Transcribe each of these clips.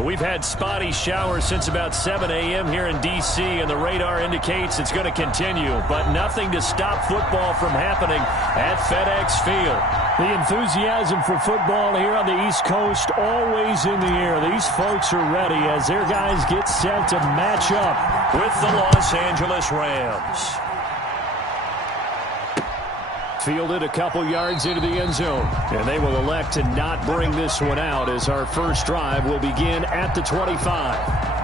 We've had spotty showers since about 7 a.m. here in D.C., and the radar indicates it's going to continue, but nothing to stop football from happening at FedEx Field. The enthusiasm for football here on the East Coast always in the air. These folks are ready as their guys get set to match up with the Los Angeles Rams. Fielded a couple yards into the end zone. And they will elect to not bring this one out as our first drive will begin at the 25.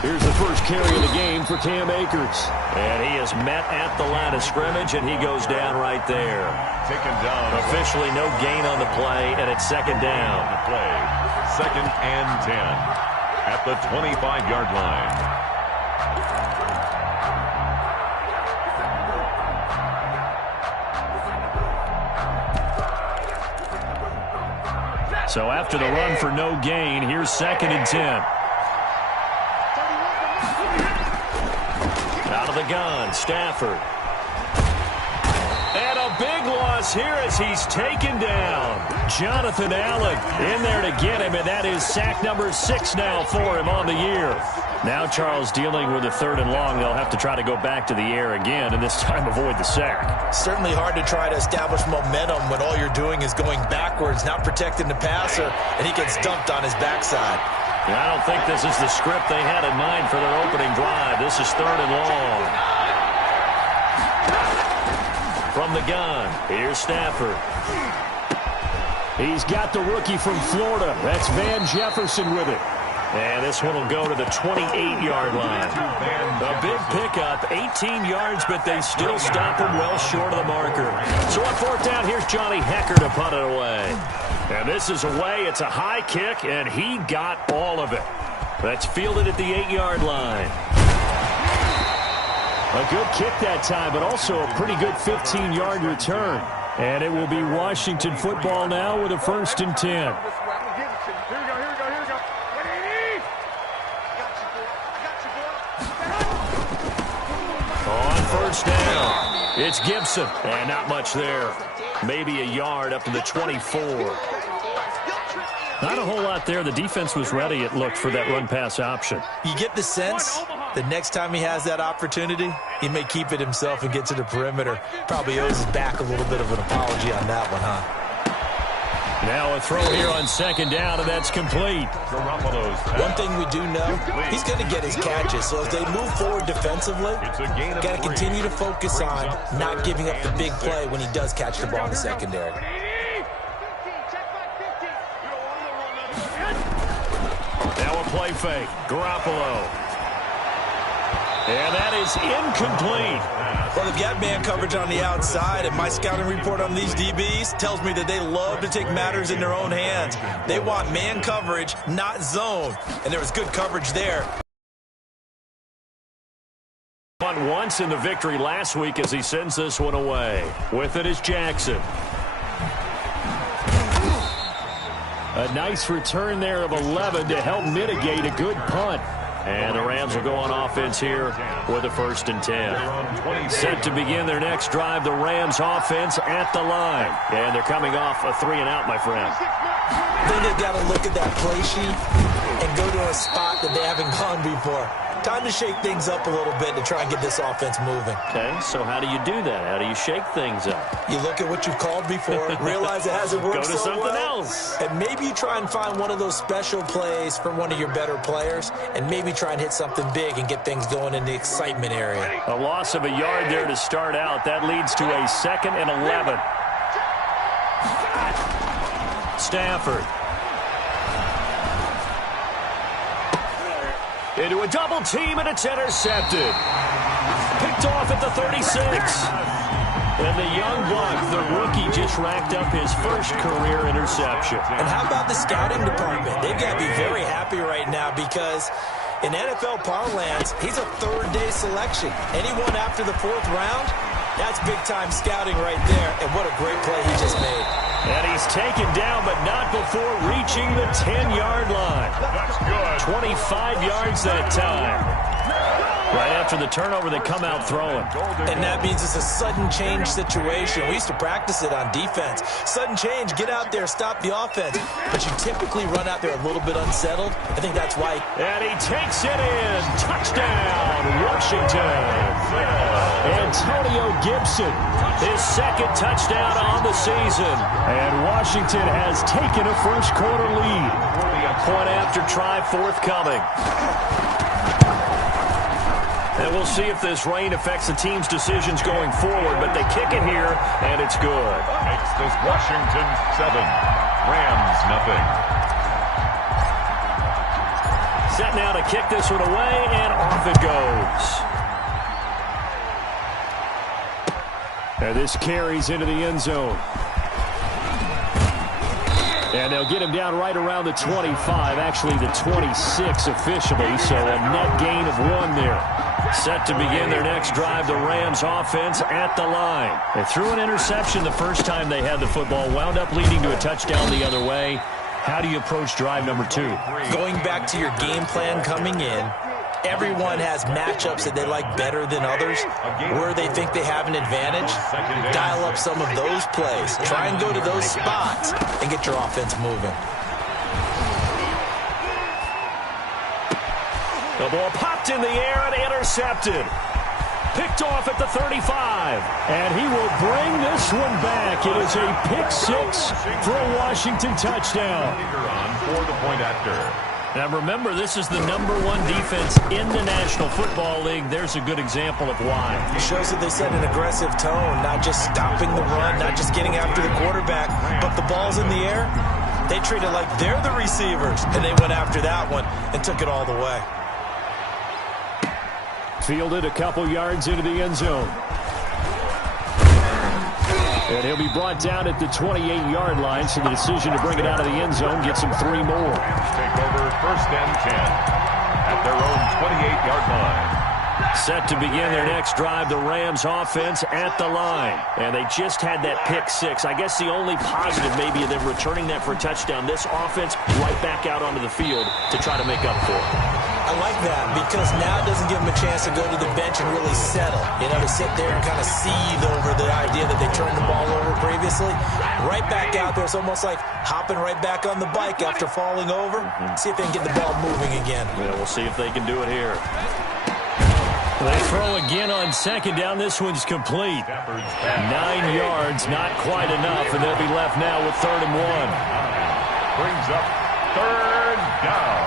Here's the first carry of the game for Cam Akers. And he is met at the line of scrimmage, and he goes down right there. Taken down. Officially no gain on the play, and it's second down. Play. 2nd and 10 at the 25-yard line. So after the run for no gain, here's 2nd and 10. Out of the gun, Stafford. And a big loss here as he's taken down. Jonathan Allen in there to get him, and that is sack number 6 now for him on the year. Now Charles dealing with a 3rd and long. They'll have to try to go back to the air again, and this time avoid the sack. Certainly hard to try to establish momentum when all you're doing is going backwards, not protecting the passer, and he gets dumped on his backside. I don't think this is the script they had in mind for their opening drive. This is 3rd and long. From the gun, here's Stafford. He's got the rookie from Florida. That's Van Jefferson with it. And this one will go to the 28-yard line. A big pickup, 18 yards, but they still stop him well short of the marker. So on 4th down, here's Johnny Hecker to punt it away. And this is away. It's a high kick, and he got all of it. That's fielded at the 8-yard line. A good kick that time, but also a pretty good 15-yard return. And it will be Washington football now with a 1st and 10. On 1st down, it's Gibson. And not much there. Maybe a yard up to the 24. Not a whole lot there. The defense was ready, it looked, for that run-pass option. You get the sense the next time he has that opportunity, he may keep it himself and get to the perimeter. Probably owes his back a little bit of an apology on that one, huh? Now a throw here on 2nd down, and that's complete. One thing we do know, he's going to get his catches. So as they move forward defensively, got to continue to focus on not giving up the big play when he does catch the ball in the secondary. Now a play fake. Garoppolo. And that is incomplete. Well, they've got man coverage on the outside, and my scouting report on these DBs tells me that they love to take matters in their own hands. They want man coverage, not zone, and there was good coverage there. Won once in the victory last week as he sends this one away. With it is Jackson. A nice return there of 11 to help mitigate a good punt. And the Rams will go on offense here with a 1st and 10. Set to begin their next drive, the Rams offense at the line. And they're coming off a 3-and-out, my friend. Then they've got to look at that play sheet and go to a spot that they haven't gone before. Time to shake things up a little bit to try and get this offense moving. Okay, so how do you do that? How do you shake things up? You look at what you've called before, realize it hasn't worked so well. Go to something else. And maybe you try and find one of those special plays from one of your better players, and maybe try and hit something big and get things going in the excitement area. A loss of a yard there to start out. That leads to a 2nd and 11. Stafford. Into a double team, and it's intercepted. Picked off at the 36. And the young buck, the rookie, just racked up his first career interception. And how about the scouting department? They've got to be very happy right now because In NFL parlance, he's a third-day selection. Anyone after the 4th round, that's big-time scouting right there, and what a great play he just made. And he's taken down, but not before reaching the 10-yard line. That's good. 25 yards that time. Right after the turnover, they come out throwing. And that means it's a sudden change situation. We used to practice it on defense. Sudden change, get out there, stop the offense. But you typically run out there a little bit unsettled. I think that's why. And he takes it in. Touchdown, Washington. Antonio Gibson, His 2nd touchdown on the season. and Washington has taken a first-quarter lead. Point after try forthcoming. And we'll see if this rain affects the team's decisions going forward, but they kick it here, and it's good. Makes this Washington 7, Rams nothing. Set now to kick this one away, and off it goes. And this carries into the end zone. And they'll get him down right around the 25, actually the 26 officially, so a net gain of 1 there. Set to begin their next drive, the Rams offense at the line. They threw an interception the first time they had the football, wound up leading to a touchdown the other way. How do you approach drive number 2? Going back to your game plan coming in, everyone has matchups that they like better than others, where they think they have an advantage. Dial up some of those plays. Try and go to those spots and get your offense moving. The ball popped in the air and intercepted. Picked off at the 35. And he will bring this one back. It is a pick-6 for a Washington touchdown. For the point after. Now remember, this is the #1 defense in the National Football League. There's a good example of why. It shows that they set an aggressive tone, not just stopping the run, not just getting after the quarterback, but the ball's in the air. They treat it like they're the receivers, and they went after that one and took it all the way. Fielded a couple yards into the end zone. And he'll be brought down at the 28-yard line, so the decision to bring it out of the end zone gets him 3 more. Take over 1st and 10 at their own 28-yard line. Set to begin their next drive, the Rams offense at the line. And they just had that pick-6. I guess the only positive maybe of them returning that for a touchdown. This offense right back out onto the field to try to make up for it. I like that because now it doesn't give them a chance to go to the bench and really settle. You know, to sit there and kind of seethe over the idea that they turned the ball over previously. Right back out there. It's almost like hopping right back on the bike after falling over. See if they can get the ball moving again. Yeah, we'll see if they can do it here. They throw again on 2nd down. This one's complete. 9 yards, not quite enough, and they'll be left now with 3rd and 1. Brings up 3rd down.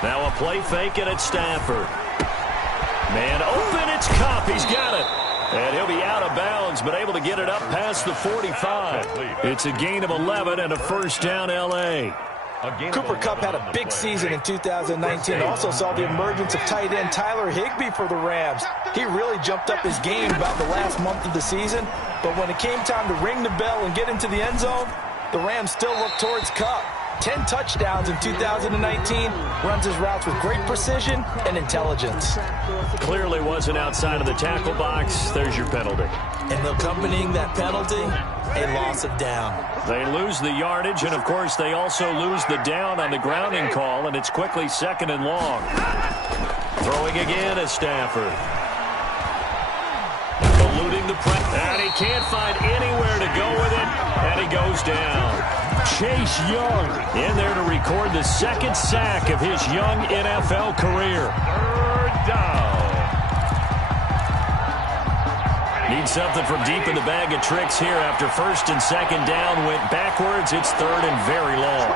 Now a play fake, and it's Stafford. Man open, it's Kupp. He's got it. And he'll be out of bounds, but able to get it up past the 45. It's a gain of 11 and a 1st down, L.A. Cooper Kupp had a big season in 2019. Also saw the emergence of tight end Tyler Higbee for the Rams. He really jumped up his game about the last month of the season. But when it came time to ring the bell and get into the end zone, the Rams still looked towards Kupp. 10 touchdowns in 2019, runs his routes with great precision and intelligence. Clearly wasn't outside of the tackle box. There's your penalty. And accompanying that penalty, a loss of down. They lose the yardage, and of course they also lose the down on the grounding call, and it's quickly 2nd and long. Throwing again is Stafford. Eluding the press, and he can't find anywhere to go with it, and he goes down. Chase Young in there to record the 2nd sack of his young NFL career. 3rd down. Need something from deep in the bag of tricks here after 1st and 2nd down went backwards. It's 3rd and very long.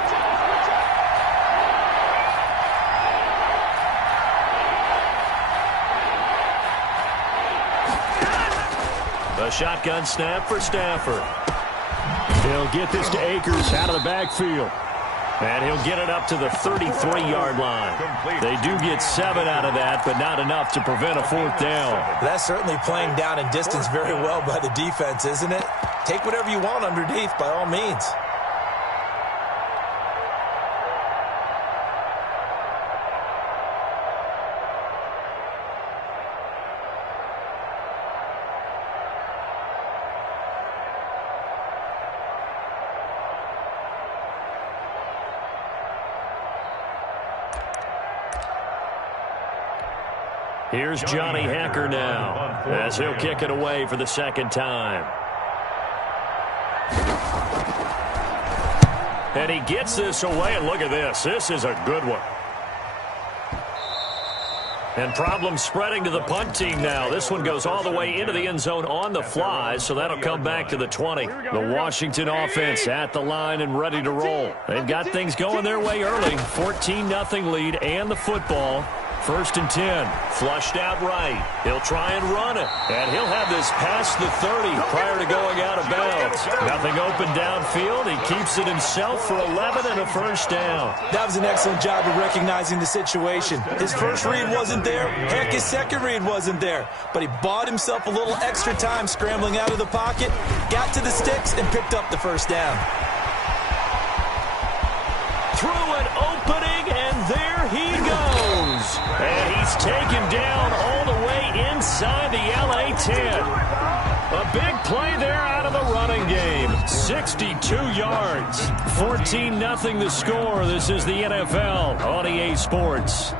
A shotgun snap for Stafford. He'll get this to Akers out of the backfield. And he'll get it up to the 33-yard line. They do get 7 out of that, but not enough to prevent a 4th down. That's certainly playing down and distance very well by the defense, isn't it? Take whatever you want underneath, by all means. Here's Johnny Hekker now as he'll kick it away for the second time. And he gets this away, and look at this. This is a good one. And problems spreading to the punt team now. This one goes all the way into the end zone on the fly, so that'll come back to the 20. The Washington offense at the line and ready to roll. They've got things going their way early. 14-0 lead and the football. 1st and 10. Flushed out right. He'll try and run it. And he'll have this past the 30 prior to going out of bounds. Nothing open downfield. He keeps it himself for 11 and a first down. That was an excellent job of recognizing the situation. His first read wasn't there. Heck, his second read wasn't there. But he bought himself a little extra time scrambling out of the pocket, got to the sticks, and picked up the first down. Through an opening, and there he goes. And he's taken down all the way inside the LA 10. A big play there out of the running game. 62 yards. 14-0 the score. This is the NFL on EA Sports.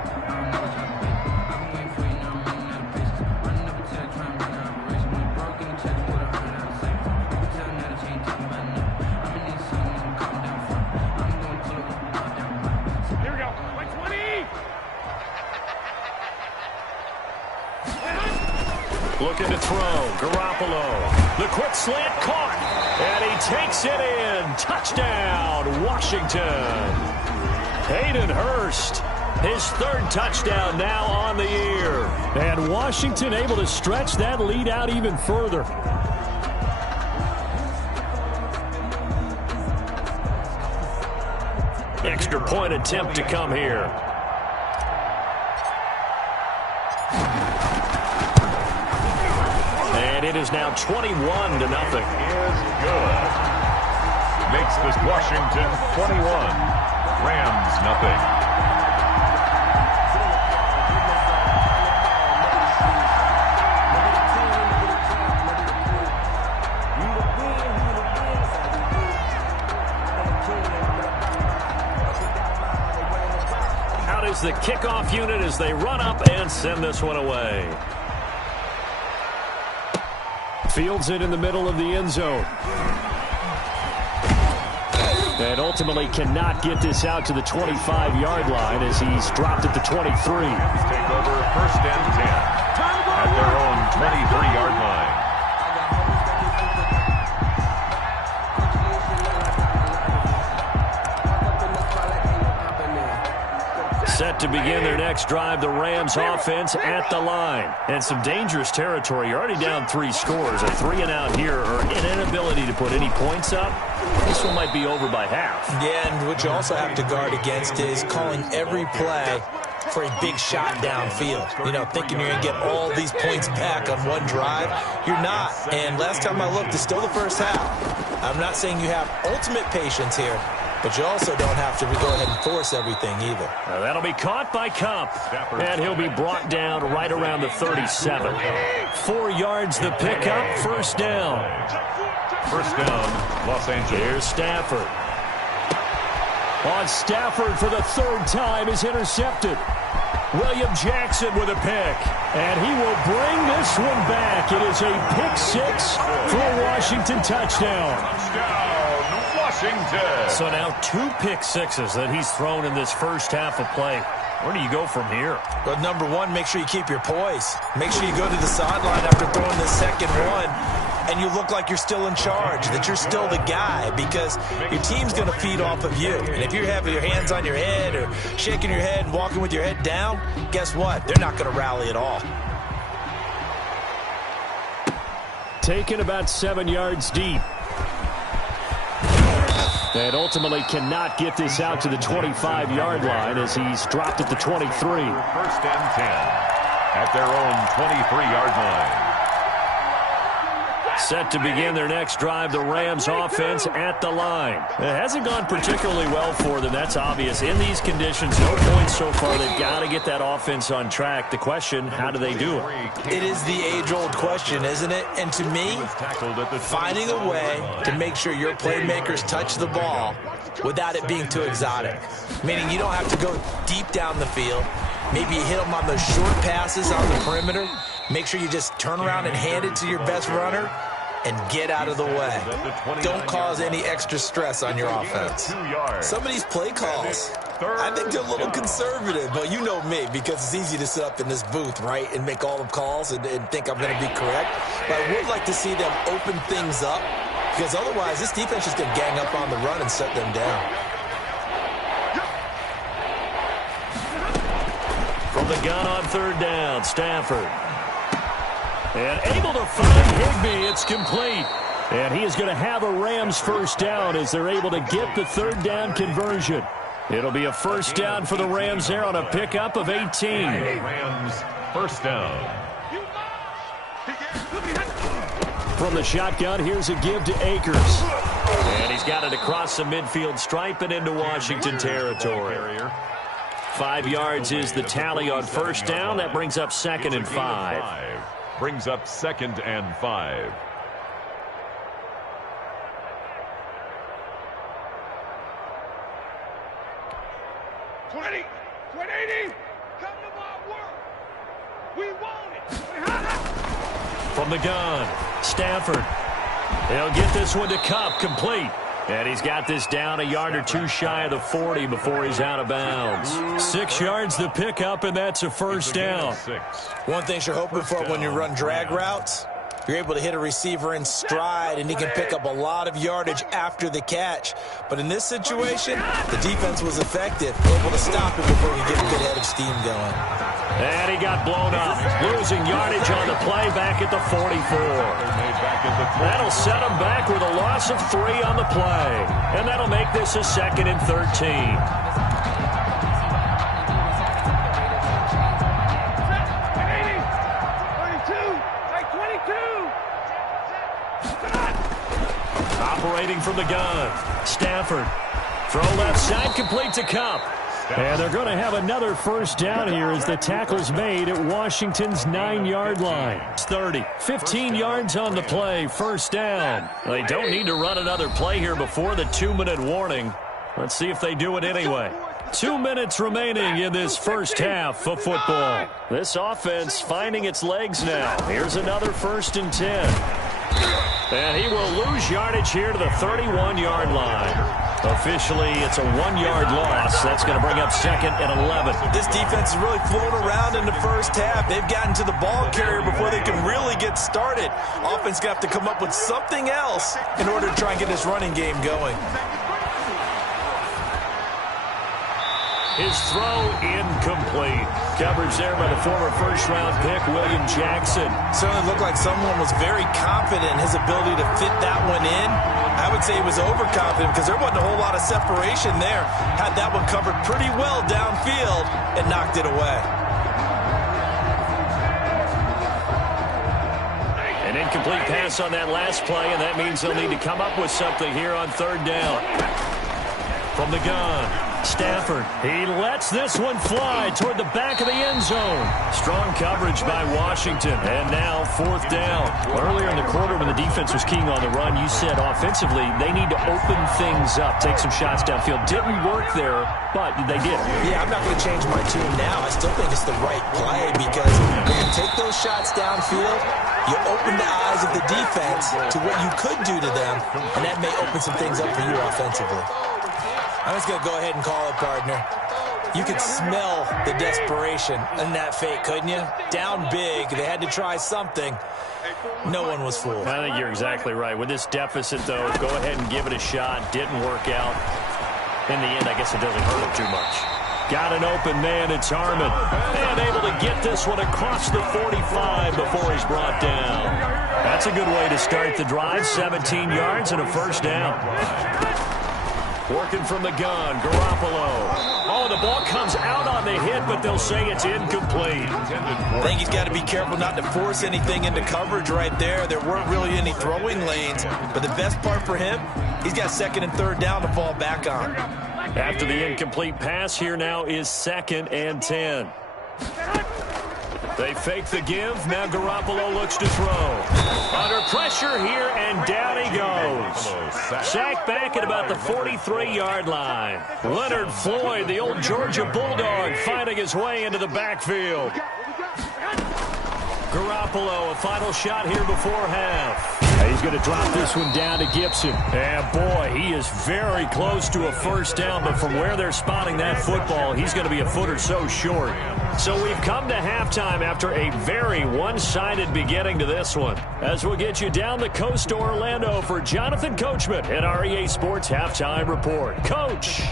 Looking to throw. Garoppolo. The quick slant caught. And he takes it in. Touchdown, Washington. Hayden Hurst. His 3rd touchdown now on the year. And Washington able to stretch that lead out even further. Extra point attempt to come here. And it is now 21-0. Is good. Makes this Washington 21. Rams nothing. Out is the kickoff unit as they run up and send this one away. Fields it in the middle of the end zone. And ultimately cannot get this out to the 25-yard line as he's dropped at the 23. Take over 1st and 10 at their own 23-yard line. Set to begin their next drive, the Rams offense at the line. And some dangerous territory. You're already down 3 scores. A 3-and-out here or an inability to put any points up. This one might be over by half. Yeah, and what you also have to guard against is calling every play for a big shot downfield. You know, thinking you're going to get all these points back on one drive. You're not. And last time I looked, it's still the first half. I'm not saying you have ultimate patience here, but you also don't have to go ahead and force everything either. That'll be caught by Cup. And he'll be brought down right around the 37. 4 yards the pickup, first down. First down, Los Angeles. Here's Stafford. On Stafford for the 3rd time is intercepted. William Jackson with a pick. And he will bring this one back. It is a pick 6 for a Washington touchdown. Touchdown, Washington. So now 2 pick sixes that he's thrown in this first half of play. Where do you go from here? But number one, make sure you keep your poise. Make sure you go to the sideline after throwing the second one, and you look like you're still in charge, that you're still the guy, because your team's going to feed off of you. And if you're having your hands on your head or shaking your head and walking with your head down, guess what? They're not going to rally at all. Taken about 7 yards deep. And ultimately cannot get this out to the 25-yard line as he's dropped at the 23. 1st and 10 at their own 23-yard line. Set to begin their next drive, the Rams offense at the line. It hasn't gone particularly well for them, that's obvious. In these conditions, no points so far. They've got to get that offense on track. The question, how do they do it? It is the age-old question, isn't it? And to me, finding a way to make sure your playmakers touch the ball without it being too exotic. Meaning you don't have to go deep down the field. Maybe you hit them on those short passes on the perimeter. Make sure you just turn around and hand it to your best runner and get out of the way. Don't cause any extra stress on your offense. Some of these play calls, I think they're a little conservative, but you know me, because it's easy to sit up in this booth, right, and make all the calls and think I'm going to be correct. But I would like to see them open things up, because otherwise this defense is going to gang up on the run and shut them down. From the gun on third down, Stafford. And able to find Higbee. It's complete. And he is going to have a Rams first down as they're able to get the third down conversion. It'll be a first down for the Rams there on a pickup of 18. Rams first down. From the shotgun, here's a give to Akers. And he's got it across the midfield stripe and into Washington territory. 5 yards is the tally on first down. That brings up 2nd and 5. Brings up 2nd and 5. From the gun, Stafford. He'll get this one to Kupp, complete. And he's got this down a yard or two shy of the 40 before he's out of bounds. 6 yards the pickup, and that's a first down. One thing you're hoping for when you run drag routes, you're able to hit a receiver in stride, and he can pick up a lot of yardage after the catch. But in this situation, the defense was effective, able to stop him before he get a good head of steam going. And he got blown up, losing yardage on the play back at the 44. That'll set him back with a loss of 3 on the play. And that'll make this a 2nd and 13. Operating from the gun, Stafford. Throw left side, complete to Kupp. And they're going to have another first down here as the tackle's made at Washington's 9-yard line. It's 30. 15 yards on the play, first down. They don't need to run another play here before the 2-minute warning. Let's see if they do it anyway. 2 minutes remaining in this first half of football. This offense finding its legs now. Here's another 1st and 10. And he will lose yardage here to the 31-yard line. Officially, it's a 1-yard loss. That's going to bring up 2nd and 11. This defense is really floating around in the first half. They've gotten to the ball carrier before they can really get started. Offense got to come up with something else in order to try and get this running game going. His throw incomplete. Coverage there by the former first-round pick, William Jackson. Certainly looked like someone was very confident in his ability to fit that one in. I would say he was overconfident because there wasn't a whole lot of separation there. Had that one covered pretty well downfield and knocked it away. An incomplete pass on that last play, and that means they'll need to come up with something here on third down. From the gun, Stafford. He lets this one fly toward the back of the end zone. Strong coverage by Washington. And now 4th down. Earlier in the quarter when the defense was keying on the run, you said offensively they need to open things up, take some shots downfield. Didn't work there, but they did. Yeah, I'm not going to change my tune now. I still think it's the right play because when you take those shots downfield, you open the eyes of the defense to what you could do to them, and that may open some things up for you offensively. I'm just going to go ahead and call it, partner. You could smell the desperation in that fake, couldn't you? Down big. They had to try something. No one was fooled. I think you're exactly right. With this deficit, though, go ahead and give it a shot. Didn't work out. In the end, I guess it doesn't hurt him too much. Got an open man. It's Harmon. And able to get this one across the 45 before he's brought down. That's a good way to start the drive. 17 yards and a first down. Working from the gun, Garoppolo. Oh, the ball comes out on the hit, but they'll say it's incomplete. I think he's got to be careful not to force anything into coverage right there. There weren't really any throwing lanes, but the best part for him, he's got 2nd and 3rd down to fall back on. After the incomplete pass, here now is 2nd and 10. They fake the give. Now Garoppolo looks to throw. Under pressure here, and down he goes. Sacked back at about the 43-yard line. Leonard Floyd, the old Georgia Bulldog, finding his way into the backfield. Garoppolo, a final shot here before half. He's going to drop this one down to Gibson. And boy, he is very close to a first down, but from where they're spotting that football, he's going to be a foot or so short. So we've come to halftime after a very one-sided beginning to this one. As we'll get you down the coast to Orlando for Jonathan Coachman at our EA Sports Halftime Report. Coach.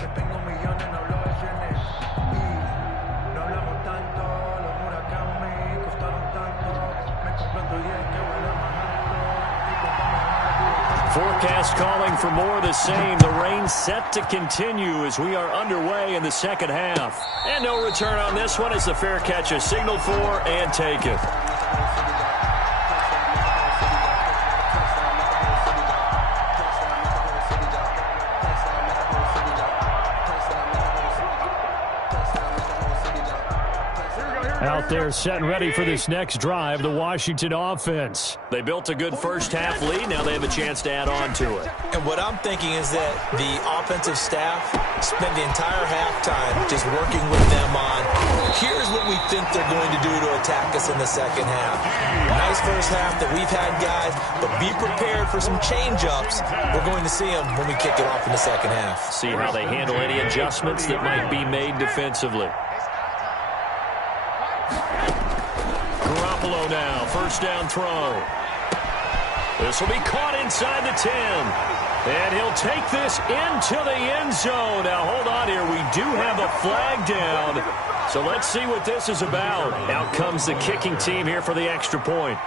Forecast calling for more of the same. The rain set to continue as we are underway in the second half. And no return on this one as the fair catch is signaled for and taken. Out there set and ready for this next drive, the Washington offense. They built a good first half lead. Now they have a chance to add on to it. And what I'm thinking is that the offensive staff spent the entire halftime just working with them on, here's what we think they're going to do to attack us in the second half. Nice first half that we've had, guys, but be prepared for some change-ups. We're going to see them when we kick it off in the second half. See how they handle any adjustments that might be made defensively. Garoppolo now, first down throw. This will be caught inside the 10. And he'll take this into the end zone. Now, hold on here. We do have a flag down. So let's see what this is about. Out comes the kicking team here for the extra point.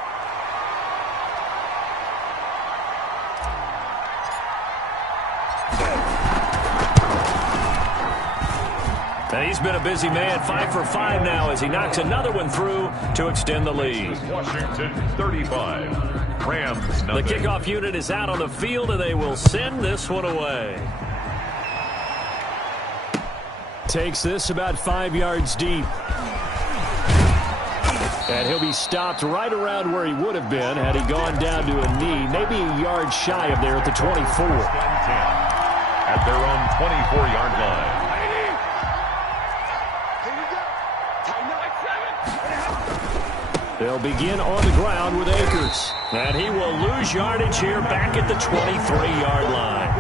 And he's been a busy man, 5 for 5 now as he knocks another one through to extend the lead. Washington 35, Rams nothing. The kickoff unit is out on the field, and they will send this one away. Takes this about 5 yards deep. And he'll be stopped right around where he would have been had he gone down to a knee, maybe a yard shy of there at the 24. At their own 24-yard line. They'll begin on the ground with Akers. And he will lose yardage here back at the 23-yard line.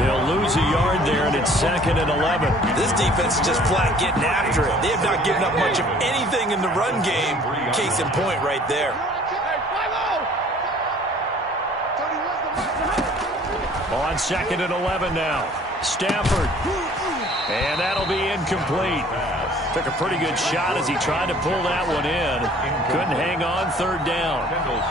They'll lose a yard there, and it's 2nd and 11. This defense is just flat getting after it. They have not given up much of anything in the run game. Case in point right there. On 2nd and 11 now. Stafford. And that'll be incomplete. Took a pretty good shot as he tried to pull that one in. Couldn't hang on, third down.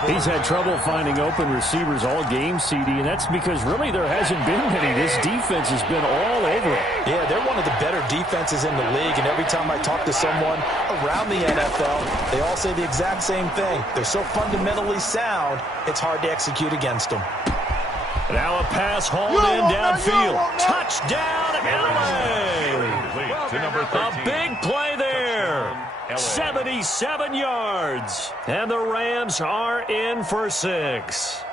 He's had trouble finding open receivers all game, CD, and that's because really there hasn't been many. This defense has been all over it. Yeah, they're one of the better defenses in the league, and every time I talk to someone around the NFL, they all say the exact same thing. They're so fundamentally sound, it's hard to execute against them. Now a pass hauled in downfield. Touchdown, LA! A big play there. 77 yards. And the Rams are in for 6.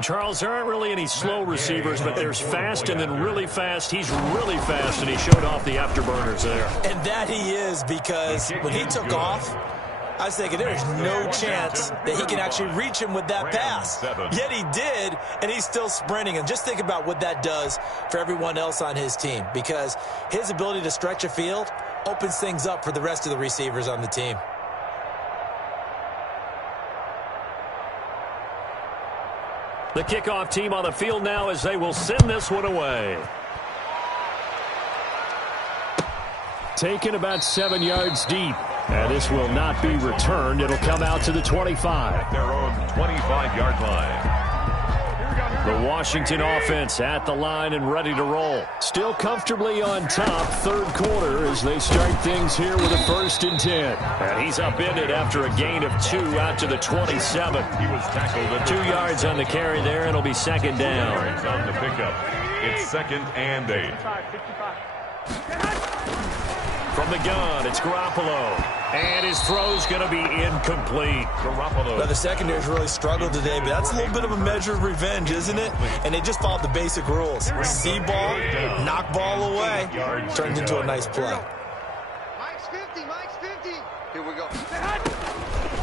Charles, there aren't really any slow receivers, but there's fast and then really fast. He's really fast, and he showed off the afterburners there. And that he is, because when he took off, I was thinking there's no chance that he can actually reach him with that pass. Yet he did, and he's still sprinting. And just think about what that does for everyone else on his team, because his ability to stretch a field opens things up for the rest of the receivers on the team. The kickoff team on the field now as they will send this one away. Taken about 7 yards deep. And this will not be returned. It'll come out to the 25. At their own 25-yard line. The Washington offense at the line and ready to roll. Still comfortably on top, third quarter, as they start things here with a 1st and 10. And he's upended after a gain of 2 out to the 27. He was tackled at 2 yards on the carry there, and it'll be 2nd down. On the pickup. It's 2nd and 8. From the gun, it's Garoppolo. And his throw's going to be incomplete. Garoppolo. Now, the secondary's really struggled today, but that's a little bit of a measure of revenge, isn't it? And they just followed the basic rules. See ball, knock ball away, turns into a nice play. Mike's 50. Here we go.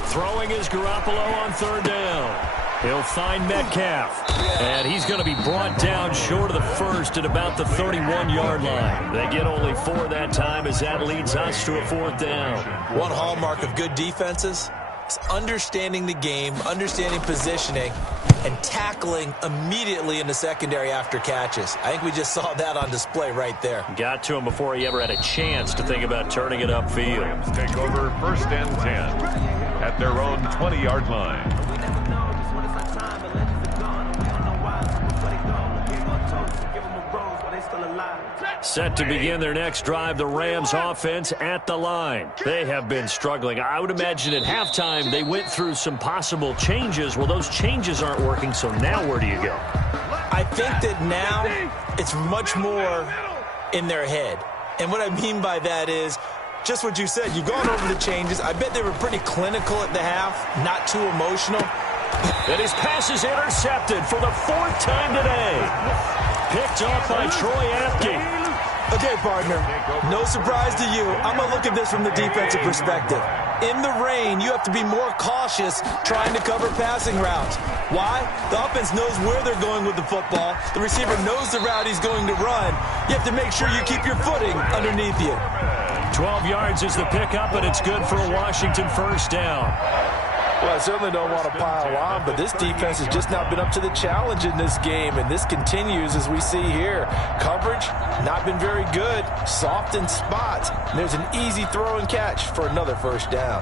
Throwing is Garoppolo on third down. He'll find Metcalf. And he's going to be brought down short of the first at about the 31-yard line. They get only 4 that time as that leads us to a 4th down. One hallmark of good defenses is understanding the game, understanding positioning, and tackling immediately in the secondary after catches. I think we just saw that on display right there. Got to him before he ever had a chance to think about turning it upfield. Rams take over 1st and 10 at their own 20-yard line. Set to begin their next drive, the Rams offense at the line. They have been struggling. I would imagine at halftime they went through some possible changes. Well, those changes aren't working, so now where do you go? I think that now it's much more in their head. And what I mean by that is just what you said. You've gone over the changes. I bet they were pretty clinical at the half, not too emotional. And his pass is intercepted for the 4th time today. Picked off by Troy Apke. Okay, partner, no surprise to you. I'm going to look at this from the defensive perspective. In the rain, you have to be more cautious trying to cover passing routes. Why? The offense knows where they're going with the football. The receiver knows the route he's going to run. You have to make sure you keep your footing underneath you. 12 yards is the pickup, and it's good for a Washington 1st down. Well, I certainly don't want to pile on, but this defense has just not been up to the challenge in this game, and this continues as we see here. Coverage, not been very good, soft in spots, and there's an easy throw and catch for another 1st down.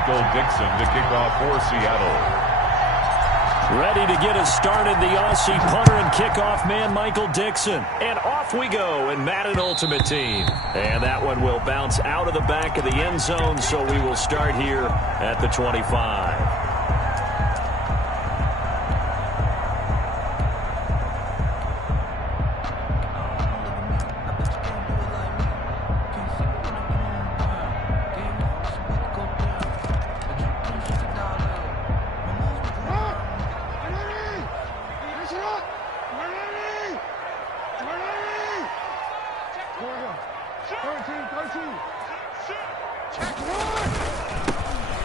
Michael Dixon to kick off for Seattle. Ready to get us started, the Aussie punter and kickoff man, Michael Dixon. And off we go in Madden Ultimate Team. And that one will bounce out of the back of the end zone, so we will start here at the 25.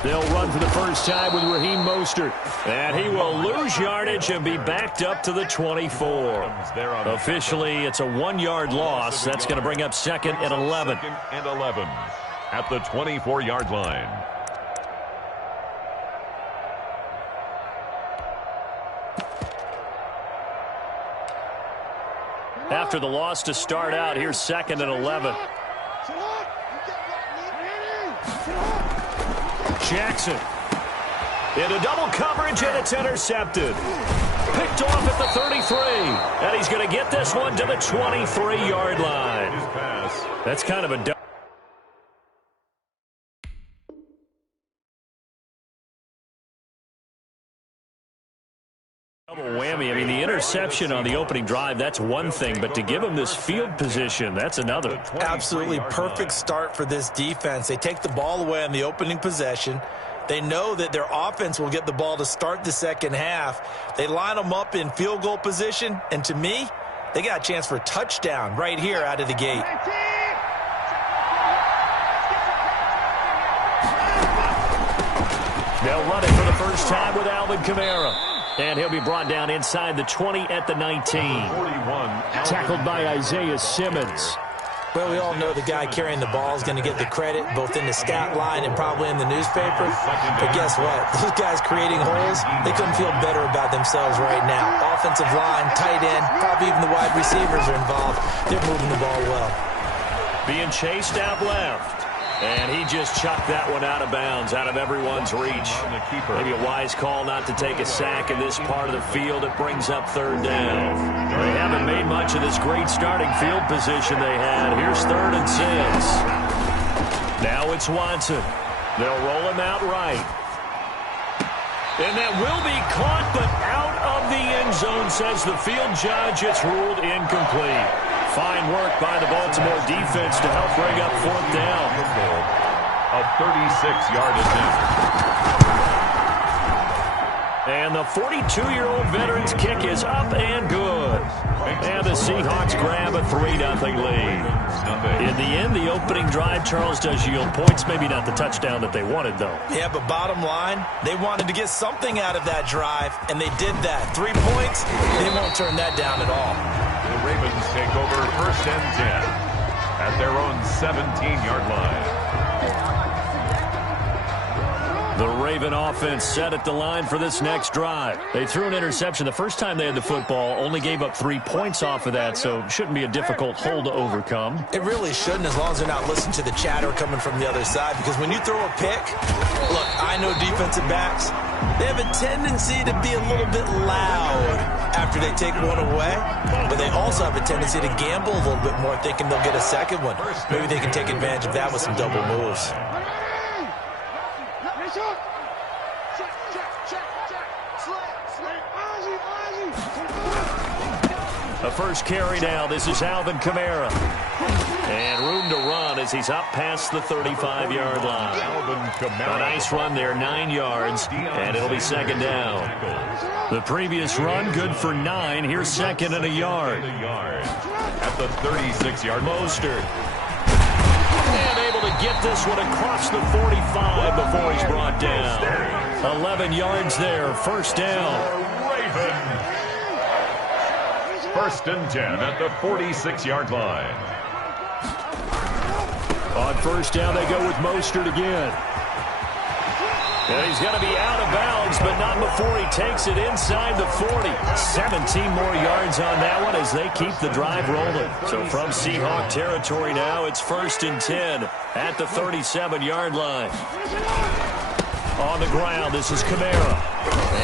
They'll run for the first time with Raheem Mostert. And he will lose yardage and be backed up to the 24. Officially, it's a 1-yard loss. That's going to bring up 2nd and 11. 2nd and 11 at the 24-yard line. After the loss to start out, here's 2nd and 11. Jackson into double coverage, and it's intercepted. Picked off at the 33, and he's going to get this one to the 23-yard line. That's kind of a double whammy. I mean, the interception on the opening drive, that's one thing, but to give him this field position, that's another. Absolutely perfect start for this defense. They take the ball away on the opening possession. They know that their offense will get the ball to start the second half. They line them up in field goal position, and to me, they got a chance for a touchdown right here out of the gate. They'll run it for the first time with Alvin Kamara. And he'll be brought down inside the 20 at the 19. Tackled by Isaiah Simmons. Well, we all know the guy carrying the ball is going to get the credit, both in the stat line and probably in the newspaper. But guess what? Those guys creating holes, they couldn't feel better about themselves right now. Offensive line, tight end, probably even the wide receivers are involved. They're moving the ball well. Being chased out left. And he just chucked that one out of bounds, out of everyone's reach. Maybe a wise call not to take a sack in this part of the field. It brings up 3rd down. They haven't made much of this great starting field position they had. Here's 3rd and 6. Now it's Watson. They'll roll him out right. And that will be caught, but out of the end zone, says the field judge. It's ruled incomplete. Fine work by the Baltimore defense to help bring up 4th down. A 36-yard attempt. And the 42-year-old veteran's kick is up and good. And the Seahawks grab a 3-0 lead. In the end, the opening drive, Charles, does yield points. Maybe not the touchdown that they wanted, though. Yeah, but bottom line, they wanted to get something out of that drive, and they did that. 3 points, they won't turn that down at all. The Ravens take over 1st and 10 at their own 17-yard line. The Raven offense set at the line for this next drive. They threw an interception the first time they had the football, only gave up 3 points off of that, so shouldn't be a difficult hole to overcome. It really shouldn't, as long as they're not listening to the chatter coming from the other side, because when you throw a pick, look, I know defensive backs, they have a tendency to be a little bit loud after they take one away, but they also have a tendency to gamble a little bit more, thinking they'll get a second one. Maybe they can take advantage of that with some double moves. The first carry now. This is Alvin Kamara. And room to run as he's up past the 35-yard line. A nice run there, 9 yards, and it'll be 2nd down. The previous run, good for 9. Here's 2nd and a yard. At the 36-yard Mostert. And able to get this one across the 45 before he's brought down. 11 yards there, 1st down. Ravens. 1st and 10 at the 46-yard line. On 1st down, they go with Mostert again. And he's going to be out of bounds, but not before he takes it inside the 40. 17 more yards on that one as they keep the drive rolling. So from Seahawk territory now, it's 1st and 10 at the 37-yard line. On the ground, this is Kamara.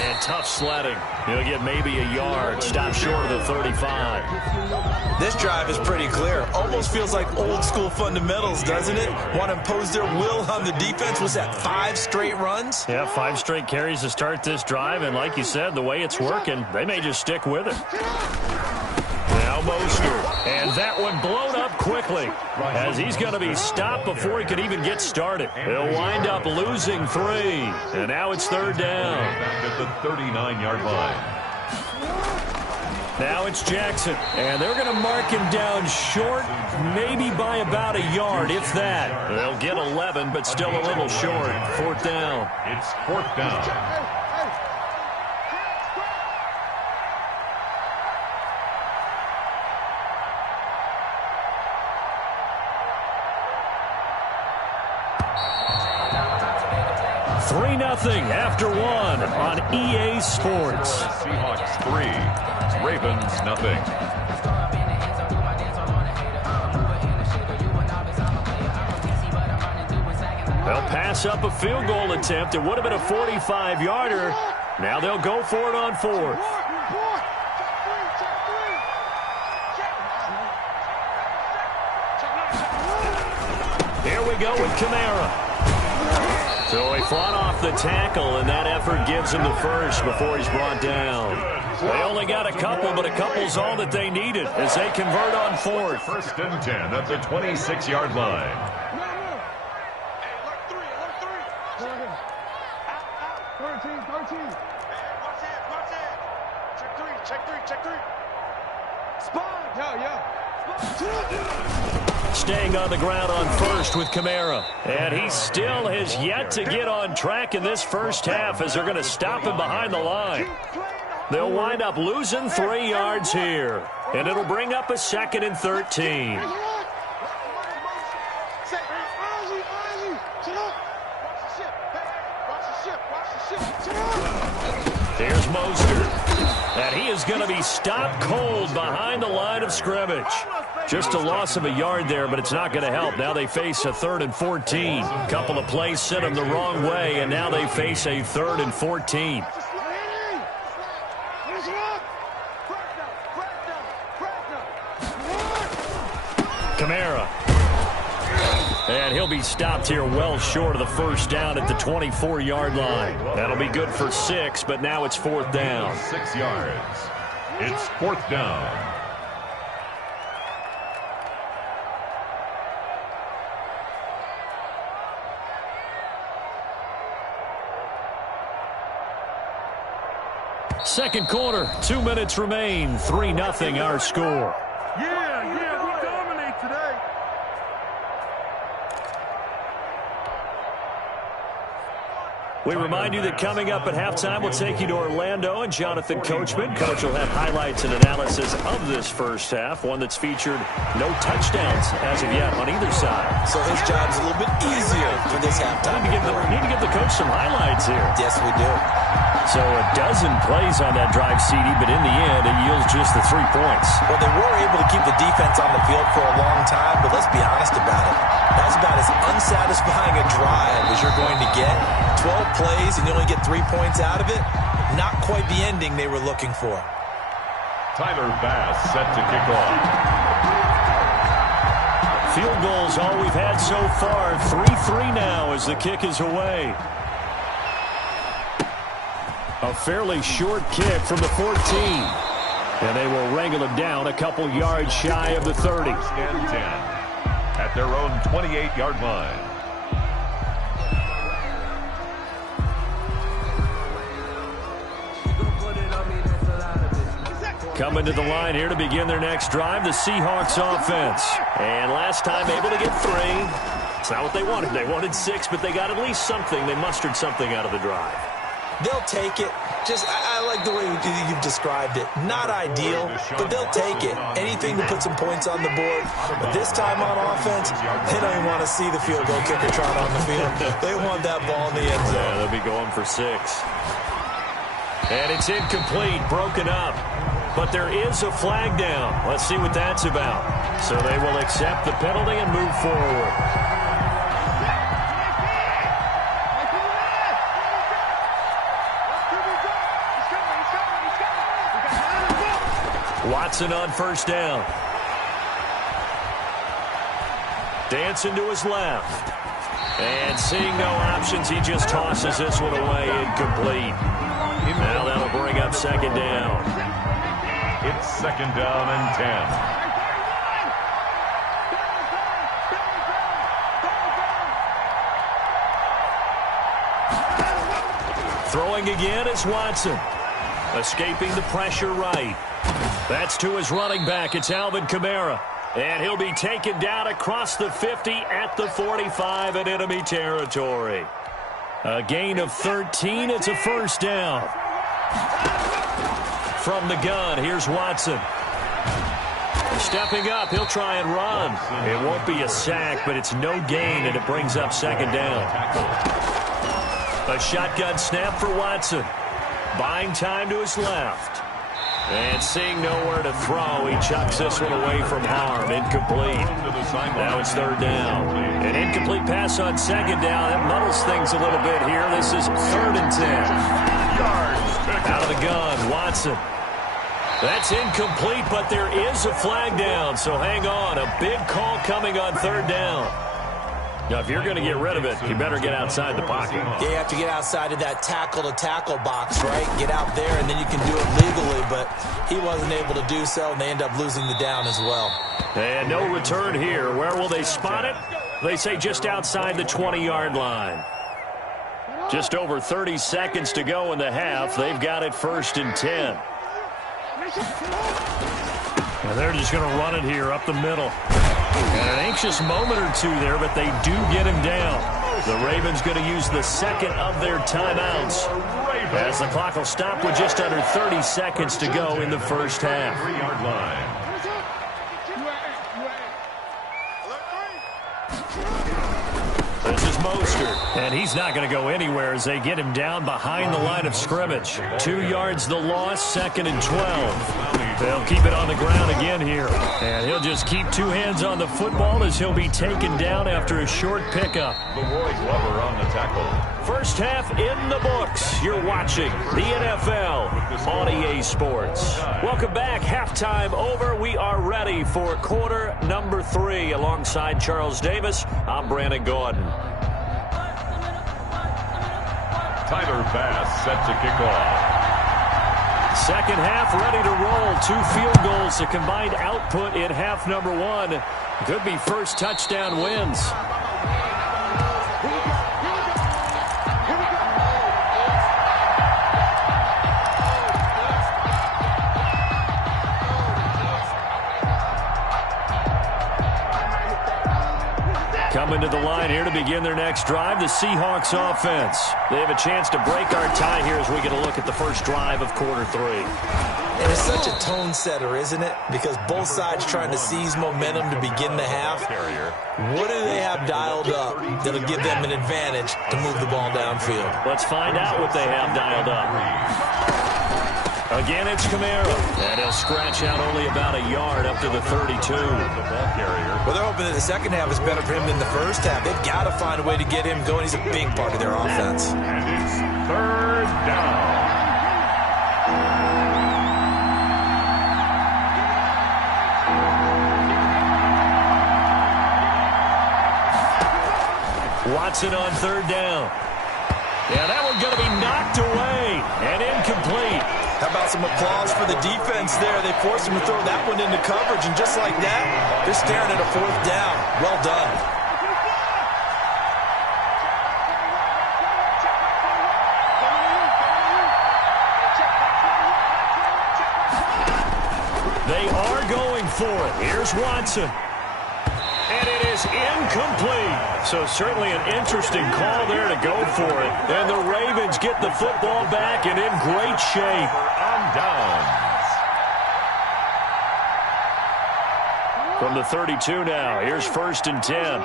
And tough sledding. He'll get maybe a yard. Stop short of the 35. This drive is pretty clear. Almost feels like old school fundamentals, doesn't it? Want to impose their will on the defense. Was that 5 straight runs? Yeah, 5 straight carries to start this drive. And like you said, the way it's working, they may just stick with it. Now Mostert. And that one blown up quickly as he's going to be stopped before he could even get started. He'll wind up losing 3. And now it's 3rd down. Back at the 39-yard line. Now it's Jackson, and they're going to mark him down short, maybe by about a yard, if that. They'll get 11, but still a little short. 4th down. It's 4th down. Nothing after 1 on EA Sports. Seahawks 3, Ravens nothing. They'll pass up a field goal attempt. It would have been a 45-yarder. Now they'll go for it on 4th. Here we go with Kamara. So he fought off the tackle, and that effort gives him the first before he's brought down. They only got a couple, but a couple's all that they needed as they convert on 4th. 1st and 10 at the 26-yard line. Staying on the ground on 1st with Kamara. And he still has yet to get on track in this first half as they're going to stop him behind the line. They'll wind up losing 3 yards here. And it'll bring up a 2nd and 13. Here's Mostert. And he is going to be stopped cold behind the line of scrimmage. Just a loss of a yard there, but it's not going to help. Now they face a 3rd and 14. A couple of plays sent them the wrong way, and now they face a 3rd and 14. Kamara. And he'll be stopped here well short of the 1st down at the 24-yard line. That'll be good for 6, but now it's 4th down. 6 yards. It's 4th down. Second quarter, 2 minutes remain. 3-0 our score. Yeah, we dominate today. We remind you that coming up at halftime, we'll take you to Orlando and Jonathan Coachman. Coach will have highlights and analysis of this first half, one that's featured no touchdowns as of yet on either side. So his job's a little bit easier for this halftime. We need to give the coach some highlights here. Yes, we do. So a dozen plays on that drive, CD, but in the end, it yields just the 3 points. Well, they were able to keep the defense on the field for a long time, but let's be honest about it. That's about as unsatisfying a drive as you're going to get. 12 plays and you only get 3 points out of it. Not quite the ending they were looking for. Tyler Bass set to kick off. Field goals all we've had so far. 3-3 now as the kick is away. A fairly short kick from the 14. And they will wrangle it down a couple yards shy of the 30. 1st and 10 at their own 28-yard line. Coming to the line here to begin their next drive, the Seahawks offense. And last time able to get 3. It's not what they wanted. They wanted 6, but they got at least something. They mustered something out of the drive. They'll take it. I like the way you've described it. Not ideal, but they'll take it. Anything to put some points on the board. But this time on offense, they don't even want to see the field goal kicker trot on the field. They want that ball in the end zone. Yeah, they'll be going for 6. And it's incomplete, broken up. But there is a flag down. Let's see what that's about. So they will accept the penalty and move forward. Watson on first down. Dancing to his left. And seeing no options, he just tosses this one away, incomplete. Now that'll bring up second down. It's second down and 10. Throwing again is Watson. Escaping the pressure right. That's to his running back. It's Alvin Kamara. And he'll be taken down across the 50 at the 45 in enemy territory. A gain of 13. It's a first down. From the gun, here's Watson. Stepping up, he'll try and run. It won't be a sack, but it's no gain, and it brings up second down. A shotgun snap for Watson. Buying time to his left. And seeing nowhere to throw, he chucks this one away from harm. Incomplete. Now it's third down. An incomplete pass on second down. That muddles things a little bit here. This is 3rd and 10. Out of the gun, Watson. That's incomplete, but there is a flag down, so hang on. A big call coming on third down. Now, if you're going to get rid of it, you better get outside the pocket. Yeah, you have to get outside of that tackle-to-tackle box, right? Get out there, and then you can do it legally, but he wasn't able to do so, and they end up losing the down as well. And no return here. Where will they spot it? They say just outside the 20-yard line. Just over 30 seconds to go in the half. They've got it 1st and 10. And they're just going to run it here up the middle. And an anxious moment or two there, but they do get him down. The Ravens going to use the second of their timeouts as the clock will stop with just under 30 seconds to go in the first half. 3-yard line. This is Mostert, and he's not going to go anywhere as they get him down behind the line of scrimmage. 2 yards the loss, 2nd and 12. They'll keep it on the ground again here. And he'll just keep 2 hands on the football as he'll be taken down after a short pickup. The Roy Glover on the tackle. First half in the books. You're watching the NFL on EA Sports. Welcome back. Halftime over. We are ready for quarter number 3. Alongside Charles Davis, I'm Brandon Gordon. Tyler Bass set to kick off. Second half ready to roll. 2 field goals, a combined output in half number 1. Could be first touchdown wins. Coming to the line here to begin their next drive, the Seahawks offense. They have a chance to break our tie here as we get a look at the first drive of quarter 3. And it's such a tone setter, isn't it? Because both sides trying to seize momentum to begin the half. What do they have dialed up that'll give them an advantage to move the ball downfield? Let's find out what they have dialed up. Again, it's Kamara. And he'll scratch out only about a yard up to the 32. Well, they're hoping that the second half is better for him than the first half. They've got to find a way to get him going. He's a big part of their offense. And it's 3rd down. Watson on 3rd down. Yeah, that one's going to be knocked away and incomplete. How about some applause for the defense there? They forced him to throw that one into coverage, and just like that, they're staring at a 4th down. Well done. They are going for it. Here's Watson. And it is incomplete. So certainly an interesting call there to go for it. And the Ravens get the football back and in great shape. On downs. From the 32 now, here's 1st and 10.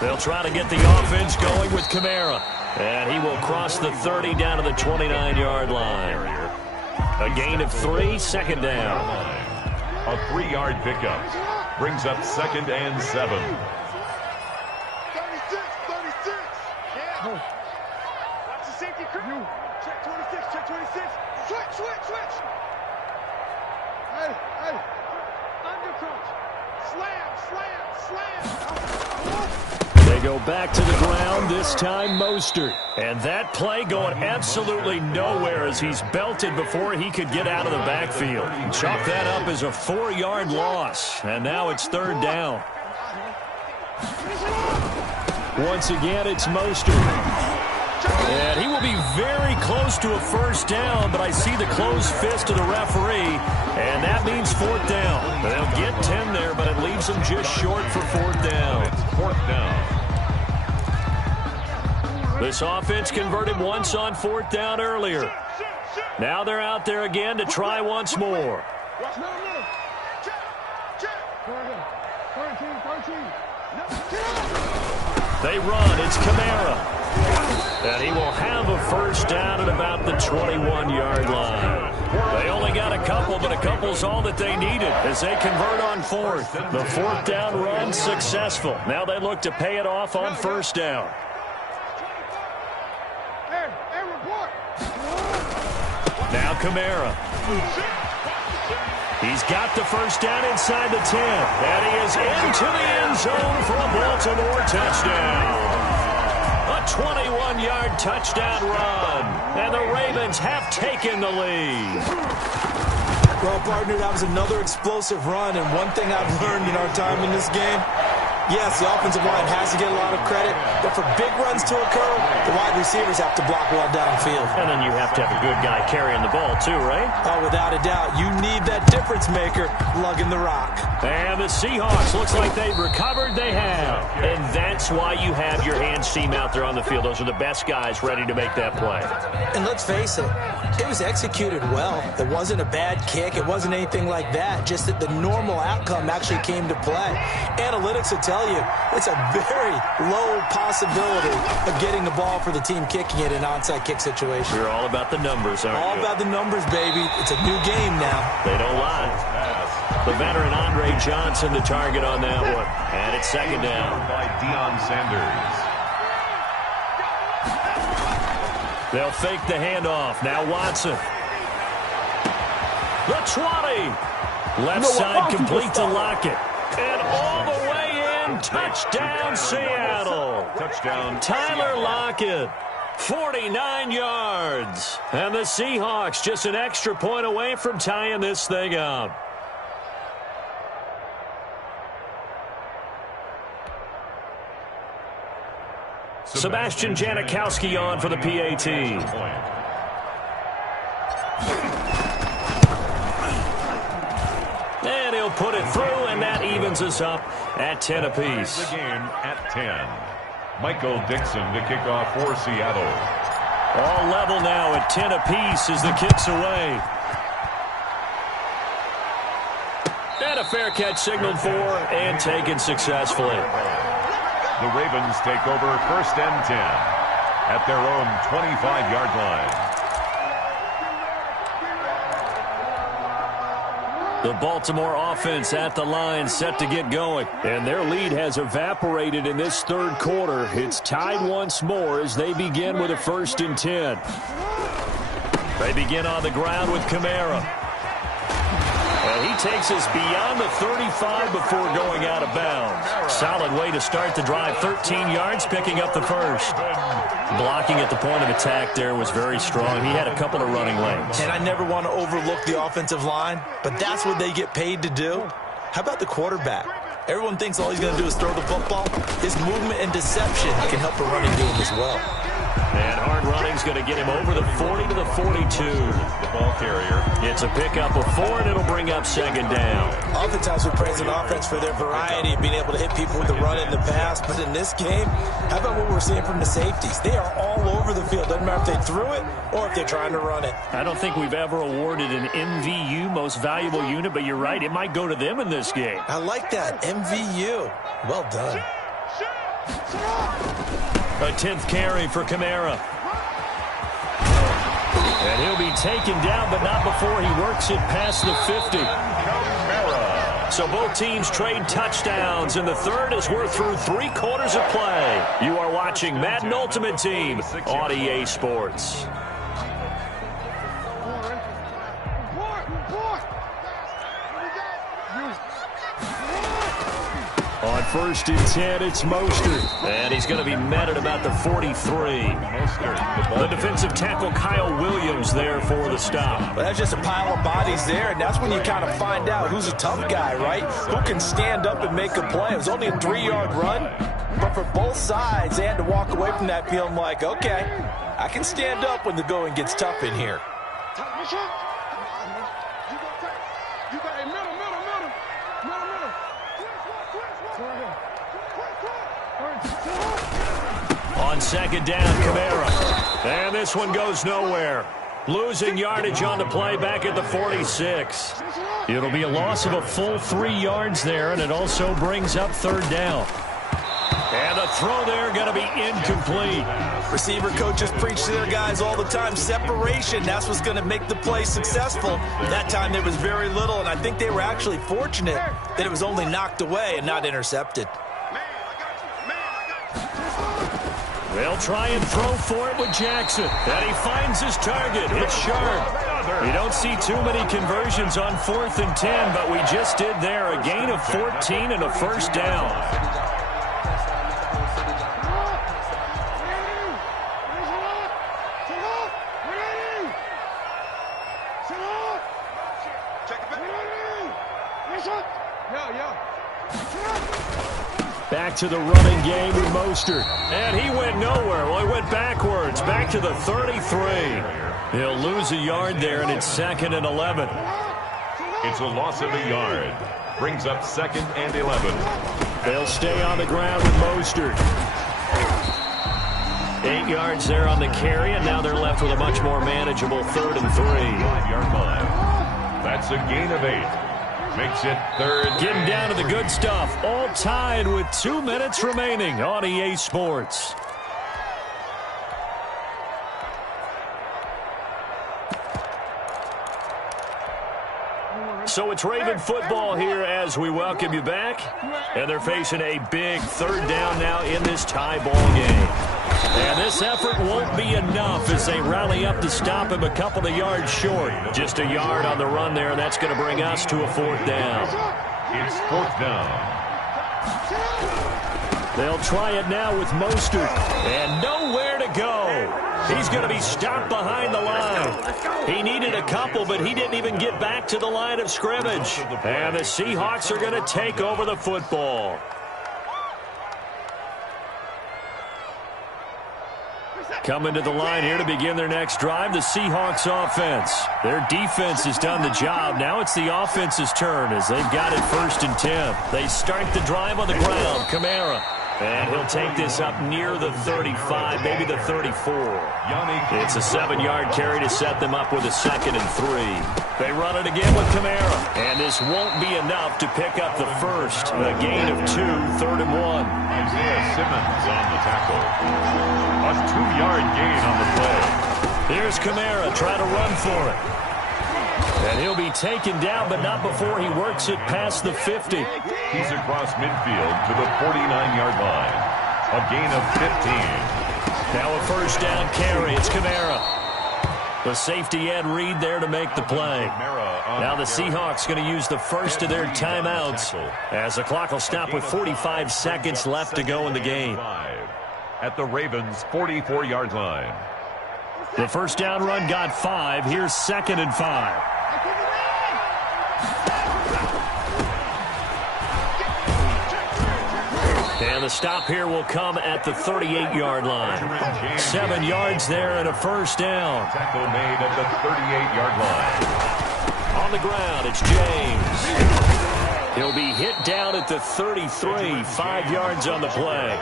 They'll try to get the offense going with Kamara. And he will cross the 30 down to the 29-yard line. A gain of 3, 2nd down. A 3-yard pickup brings up 2nd and 7. 36, 36. Yeah. Watch the safety crew. Check 26, check 26. Switch. Hey. Undercrunch. Slam. They go back to the ground, this time Mostert. And that play going absolutely nowhere as he's belted before he could get out of the backfield. Chalk that up as a 4-yard loss. And now it's 3rd down. Once again, it's Mostert. And he will be very close to a 1st down, but I see the closed fist of the referee, and that means 4th down. They'll get 10 there, but it leaves them just short for 4th down. It's 4th down. This offense converted once on 4th down earlier. Now they're out there again to try once more. They run. It's Kamara. And he will have a 1st down at about the 21-yard line. They only got a couple, but a couple's all that they needed as they convert on 4th. The 4th down run successful. Now they look to pay it off on 1st down. Now Kamara. He's got the 1st down inside the 10. And he is into the end zone for a Baltimore touchdown. A 21-yard touchdown run. And the Ravens have taken the lead. Well, partner, that was another explosive run. And one thing I've learned in our time in this game, yes, the offensive line has to get a lot of credit, but for big runs to occur, the wide receivers have to block well downfield. And then you have to have a good guy carrying the ball too, right? Oh, without a doubt. You need that difference maker lugging the rock. And the Seahawks, looks like they've recovered. They have. And that's why you have your hands team out there on the field. Those are the best guys ready to make that play. And let's face it, it was executed well. It wasn't a bad kick. It wasn't anything like that. Just that the normal outcome actually came to play. Analytics will tell you it's a very low possibility of getting the ball for the team kicking it in an onside kick situation. We're all about the numbers, aren't all you? about the numbers, baby. It's a new game now. They don't lie. The veteran Andre Johnson the target on that one. And it's 2nd down. By Deion Sanders. They'll fake the handoff. Now Watson. The 20. Left side complete to Lockett. And all the way in. Touchdown, Seattle. Touchdown, Tyler Lockett. 49 yards. And the Seahawks just an extra point away from tying this thing up. Sebastian Janikowski on for the PAT. And he'll put it through, and that evens us up at 10 apiece. The game at 10. Michael Dixon to kick off for Seattle. All level now at 10 apiece as the kick's away. And a fair catch signaled for and taken successfully. The Ravens take over 1st and 10 at their own 25-yard line. The Baltimore offense at the line set to get going. And their lead has evaporated in this 3rd quarter. It's tied once more as they begin with a 1st and 10. They begin on the ground with Kamara. And he takes us beyond the 35 before going out of bounds. Solid way to start the drive. 13 yards, picking up the 1st. Blocking at the point of attack there was very strong. He had a couple of running lanes. And I never want to overlook the offensive line, but that's what they get paid to do. How about the quarterback? Everyone thinks all he's going to do is throw the football. His movement and deception can help a running game as well. And hard running's going to get him over the 40 to the 42. The ball carrier. It's a pickup of 4, and it'll bring up 2nd down. Oftentimes we praise an offense for their variety of being able to hit people with the run and the pass. But in this game, how about what we're seeing from the safeties? They are all over the field. Doesn't matter if they threw it or if they're trying to run it. I don't think we've ever awarded an MVU, most valuable unit, but you're right. It might go to them in this game. I like that. MVU. Well done. A 10th carry for Kamara. And he'll be taken down, but not before he works it past the 50. So both teams trade touchdowns, and the 3rd as we're through 3 quarters of play. You are watching Madden Ultimate Team on EA Sports. On 1st and 10, it's Mostert. And he's going to be met at about the 43. The defensive tackle Kyle Williams there for the stop. Well, that's just a pile of bodies there, and that's when you kind of find out who's a tough guy, right? Who can stand up and make a play. It was only a 3-yard run, but for both sides, they had to walk away from that feeling like, okay, I can stand up when the going gets tough in here. On 2nd down, Kamara. And this one goes nowhere. Losing yardage on the play back at the 46. It'll be a loss of a full 3 yards there, and it also brings up 3rd down. And the throw there going to be incomplete. Receiver coaches preach to their guys all the time. Separation, that's what's going to make the play successful. That time there was very little, and I think they were actually fortunate that it was only knocked away and not intercepted. They'll try and throw for it with Jackson. And he finds his target. It's sharp. We don't see too many conversions on 4th and 10, but we just did there. A gain of 14 and a 1st down. Back to the running game with Mostert. And he went nowhere. Well, he went backwards. Back to the 33. He'll lose a yard there, and it's 2nd and 11. It's a loss of a yard. Brings up 2nd and 11. They'll stay on the ground with Mostert. 8 yards there on the carry, and now they're left with a much more manageable 3rd and 3. 5-yard line. That's a gain of 8. Makes it 3rd. Getting down to the good stuff. All tied with 2 minutes remaining on EA Sports. So it's Raven football here as we welcome you back. And they're facing a big 3rd down now in this tie ball game. And this effort won't be enough as they rally up to stop him a couple of yards short. Just a yard on the run there, and that's going to bring us to a 4th down. It's 4th down. They'll try it now with Mostert. And nowhere to go. He's going to be stopped behind the line. He needed a couple, but he didn't even get back to the line of scrimmage. And the Seahawks are going to take over the football. Coming to the line here to begin their next drive, the Seahawks offense. Their defense has done the job. Now it's the offense's turn as they've got it 1st and 10. They start the drive on the ground. Kamara. And he'll take this up near the 35, maybe the 34. It's a 7-yard carry to set them up with a 2nd and 3. They run it again with Kamara. And this won't be enough to pick up the 1st. A gain of 2, 3rd and 1. Isaiah Simmons on the tackle. A 2-yard gain on the play. Here's Kamara trying to run for it. And he'll be taken down, but not before he works it past the 50. He's across midfield to the 49-yard line. A gain of 15. Now a 1st down carry. It's Kamara. The safety Ed Reed there to make the play. Now the Seahawks going to use the first of their timeouts as the clock will stop with 45 seconds left to go in the game. At the Ravens' 44-yard line. The 1st down run got 5. Here's 2nd and 5. And the stop here will come at the 38-yard line. 7 yards there and a 1st down. Tackle made at the 38-yard line. On the ground, it's James. He'll be hit down at the 33, 5 yards on the play.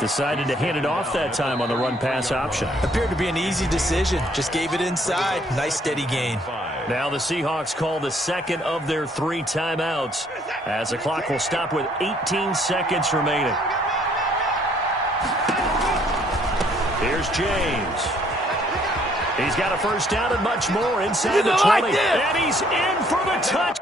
Decided to hand it off that time on the run-pass option. Appeared to be an easy decision. Just gave it inside. Nice steady gain. Now the Seahawks call the 2nd of their 3 timeouts as the clock will stop with 18 seconds remaining. Here's James. He's got a 1st down and much more inside the 20. And he's in for the touch.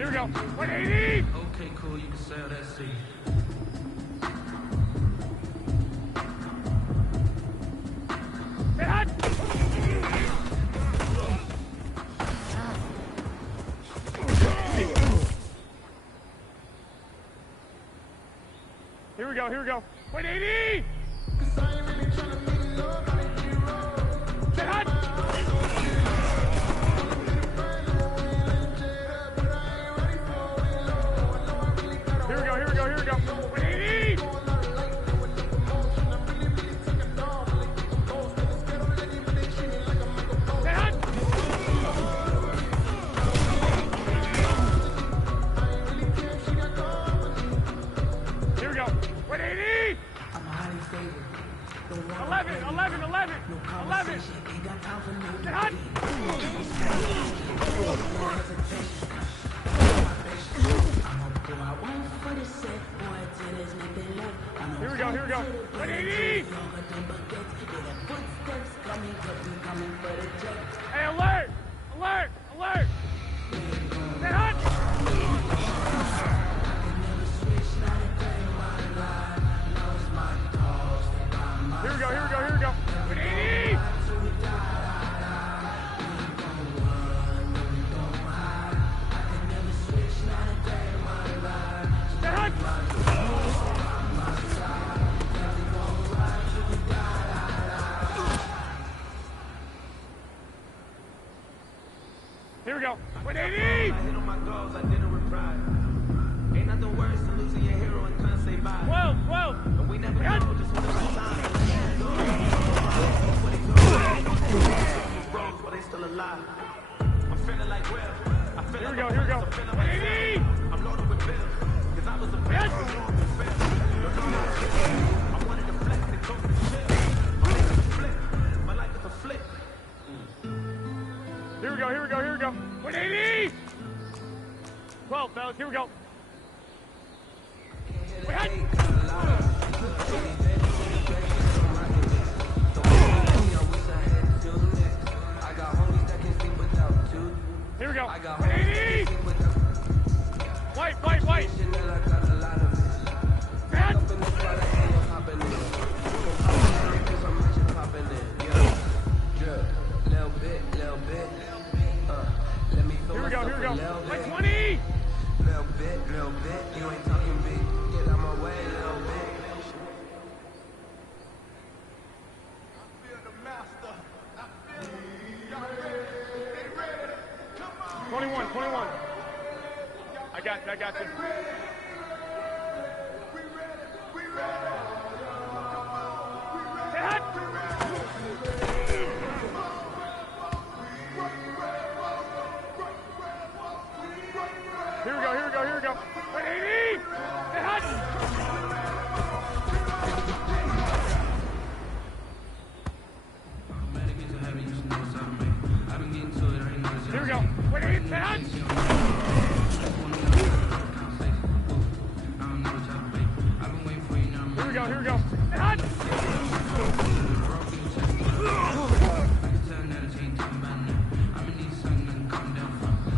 Here we go. 180! Okay, cool. You can sail that sea. Here we go, here we go. 180! Get hot! Here we go, here we go, here we go. 180! Get hot! Here we go. 180! 11, 11, 11, 11. Get hot! Here we go, here we go. 180! Hey, alert! Alert! Alert! Get hot! Here we go, here we go, here we go. 180! Get hot! Here we go. 180! Ain't nothing worse than losing your hero and can't say bye. 12, 12. But we never know just when the right time. But they still alive. I'm feeling like Will. I feel Here we like go, here we go. I'm feeling like 180! I'm loaded with bills. Cause I was a bitch. Yes. I wanted to flex and go to the chill. My life is a flip. My life is a flip. Here we go, here we go, here we go. 180! 12, fellas, here we go. We had... Here we go. 180! White, white, white. Bad. Here we go, here we go. Like 20! Little bit, you ain't talking big. Get out my way, little bit. 21, 21. I got you, I got you. Get hot! Here we go, here we go, here we go. 180! Get hot! Here we go. 180, get hot! Here we go, here we go. Get hot!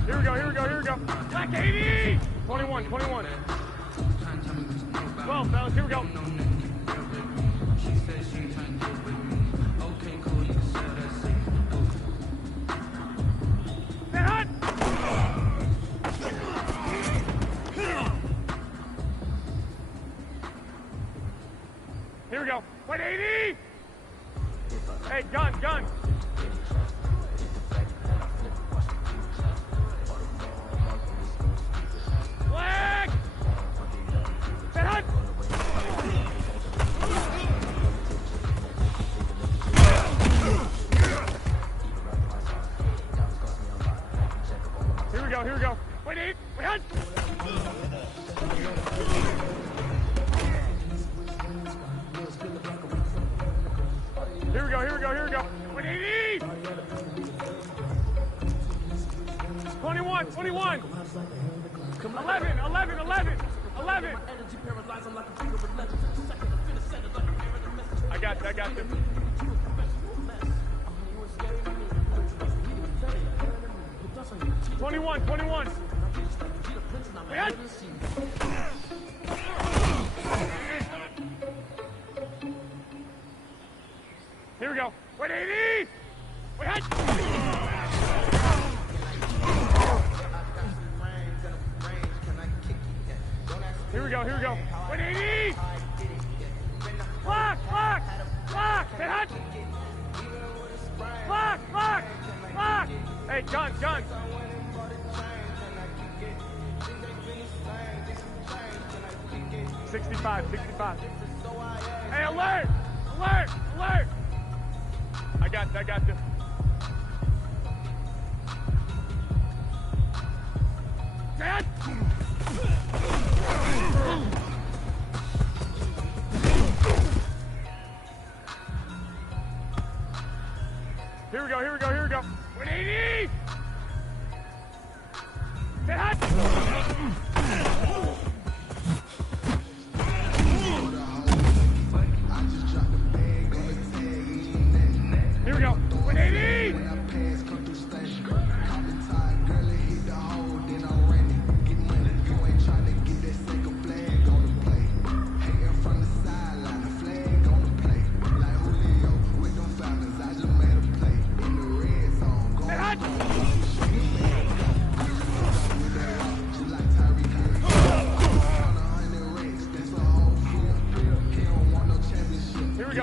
Here we go, here we go, here we go. Black 80! 21, 21. 12, fellas, here we go. Get hot! Here we go. 180! Hey, gun, gun. Flag! Get hot! Here we go, here we go. 180! Wait, hot! Here we go, here we go, here we go. 180! 21, 21. 11, 11, 11, 11. I got you, I got you. 21, 21. Wait, here we go. 180! Wait, here we go, here we go. 180! Hey, gun. 65. Hey, alert! I got this. Dad! Here we go. 180! Dad! Here we go. 180!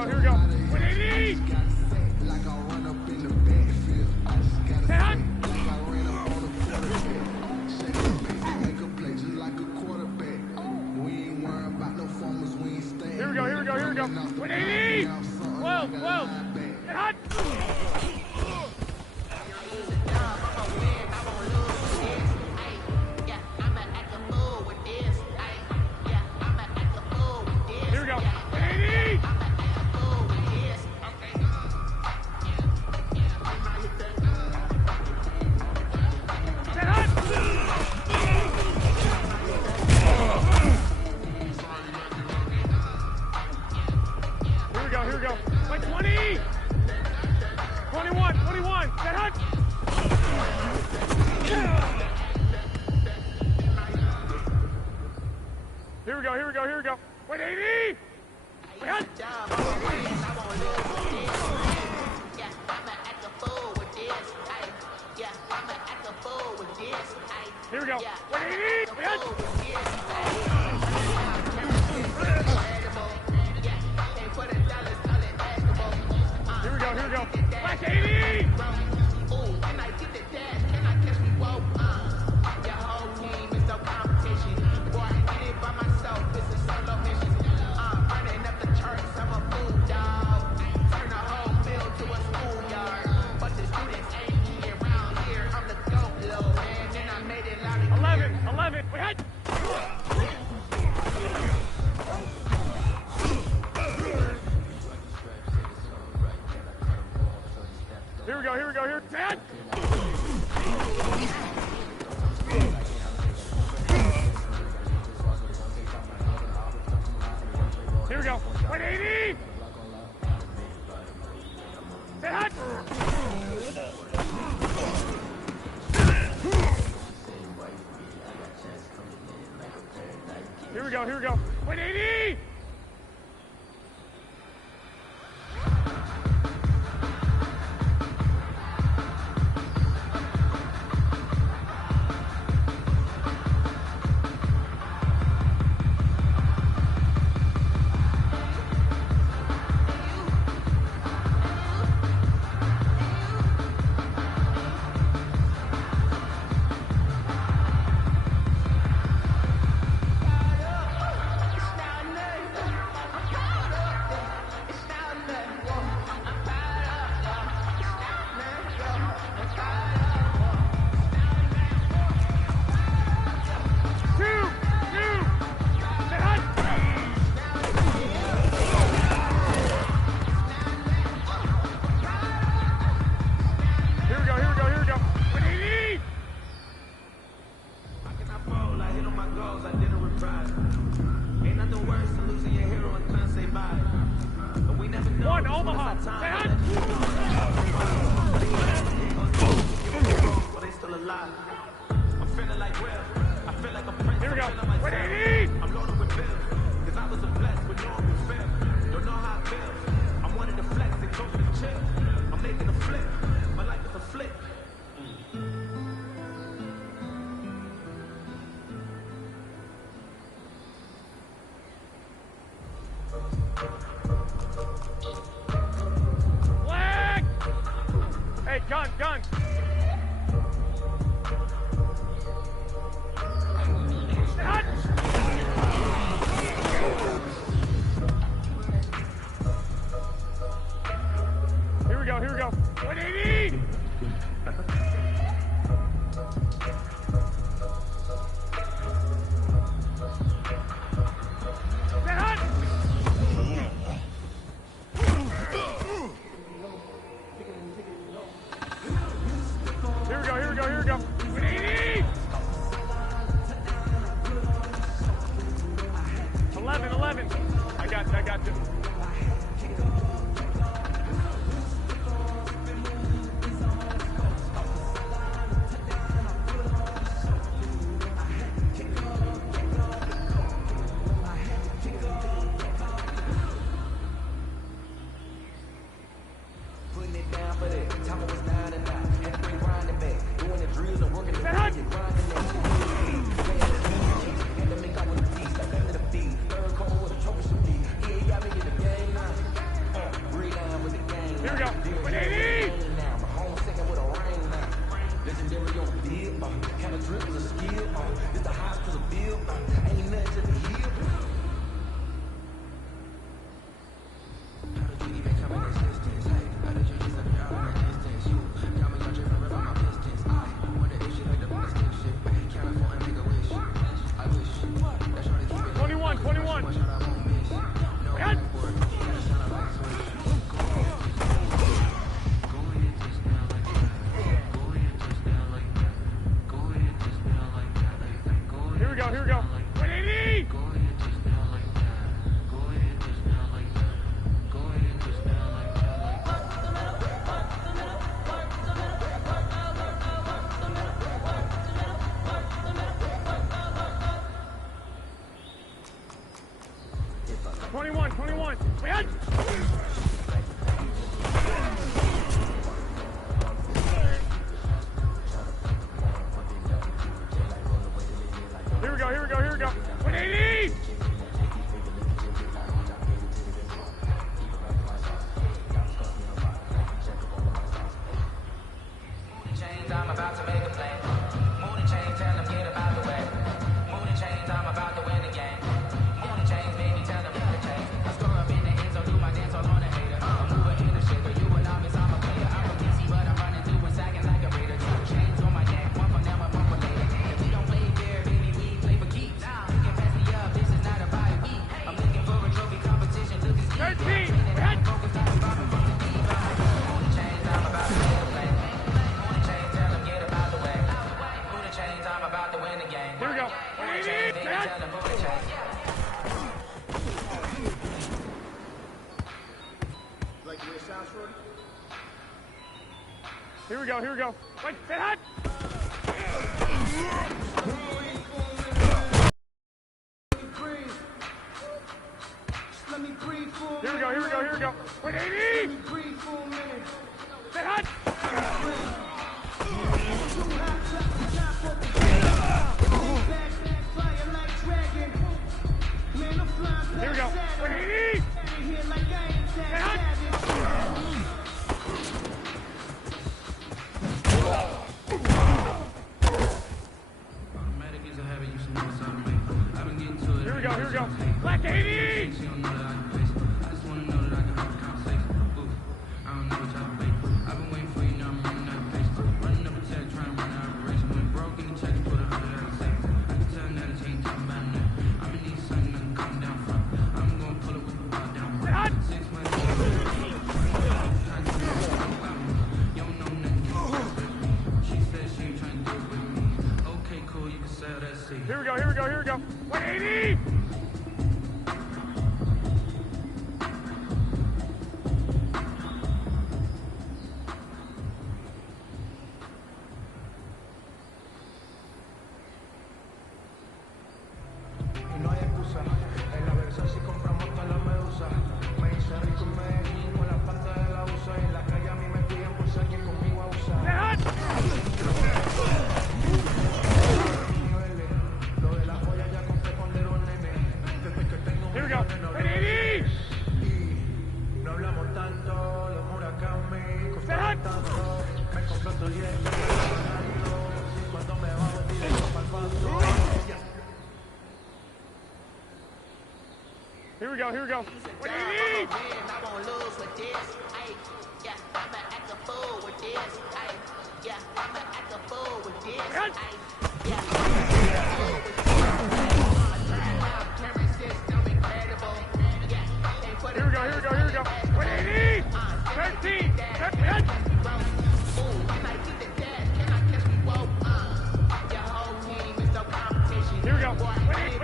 Here we go. 180! Here we go. 180! Whoa! Get hot! Here we go. 180! Get hot! Here we go. Like 20! 21! Get hot! Here we go. 180! Get hot! Here we go. 180! Get hot! Here we go. Like 80! We had... Here we go. Dad! Here we go. 180! Dad! Here we go. 180! One, Omaha. Well, they still alive. I'm feeling like Will. I feel like a prince. Here we go. I'm loaded with bills. Cause I was a blessed with no one feel. Don't know how it feels. I'm wanting to flex and go to the chill. I'm making a flip. My life is a flip. Flag! Hey, gun! 11. I got you. Putting it down for that. Time was 9 and 9. Had to bring grinding back. Doing the drills and working the Set grinding back. Had to make out with the beast. Like under the beat. Third quarter with a trophy should be. Yeah, he got me in the game now. Breathe down with the game. Here we go. 180. Now, my home second with a rain now. Legendary on the field. Kind of drip was a skill. This the highest cause of bill. Ain't nothing to the heel. How did you even come in this distance? Hey, how did you just let me out of my distance? You got me touching the river, my distance. I wonder if she like the plastic shit. Can I go and make a wish? I wish. That's trying to keep it 21. much that I won't miss. No, Cut. for it. Gotta sound like a switch. Go ahead, just down like that. Go ahead, just down like that. Go ahead, just down like that. Go ahead. Here we go. 180. Go ahead, just down like that. Go ahead, just down like that. Go ahead, just down like that. 21. Wait. Here we go. 180. Chains, I'm about to make a play. Moving chains, tell them get about the way. Moving chains, I'm about to win the game. Moving chains, baby, tell them get the chain. I score up in the end, so do my dance all on a hater. I'm moving in the shaker, you a novice, I'm a player. I'm a PC, but I'm running through and sagging like a raider. 2 chains on my neck, one for now and one for later. If we don't play fair, baby, we play for keeps. You can pass me up, this is not a bye week. I'm looking for a trophy competition, look at 13. focus, I'm robbing from the deep. Moving chains, I'm about to make a play. Moving chains, tell them get about the way. Moving chains, I'm about to win the game. Here we go. Moving chains, baby, tell them moving chains. Here we go. Wait, sit hot. Here we go. 180. Sit hot. Here we go. 180. Sit hot. Automatic is a habit, you should know what's out of me. I've been getting to it. Here we go. Black 80. She don't know that I can face it. I just wanna know that I can have a conversation. Ooh, I don't know what y'all fake. I've been waiting for you, now I'm running out of patience. Running up a check, trying to run an operation. Went broke in the check, put 100 out of savings. I can tell that it ain't talking about nothing. I'm gonna need something I can come down from. I'm gonna pull it with the ball down. 6 months. You don't know nothing. She said she ain't trying to do it with me. Okay, cool, you can sell that seat. Here we go. 180. Y no hay excusa, en la versión si compramos toda la medusa. Me hice rico en Medellín con la pata de la USA. En la calle a mí me piden por ser quien conmigo abusa. Niveles, lo de la joya ya compré con dedo nene. Desde que tengo Here we go. 180. y no hablamos tanto, los Murakami costaron tanto. Me compré todo y el cuando me bajo directo pa'l paso. Here we go. 180. I won't lose with this. Ay, yeah, I'ma act a fool with this. Ay, yeah, I'ma act a fool with this. Ay, yeah, camera system incredible. Yeah, they put Here we go. 180. 13. Ooh, can I get the dash? Can I catch me? Whoa, your whole team is no competition. Here we go. Boy, 180.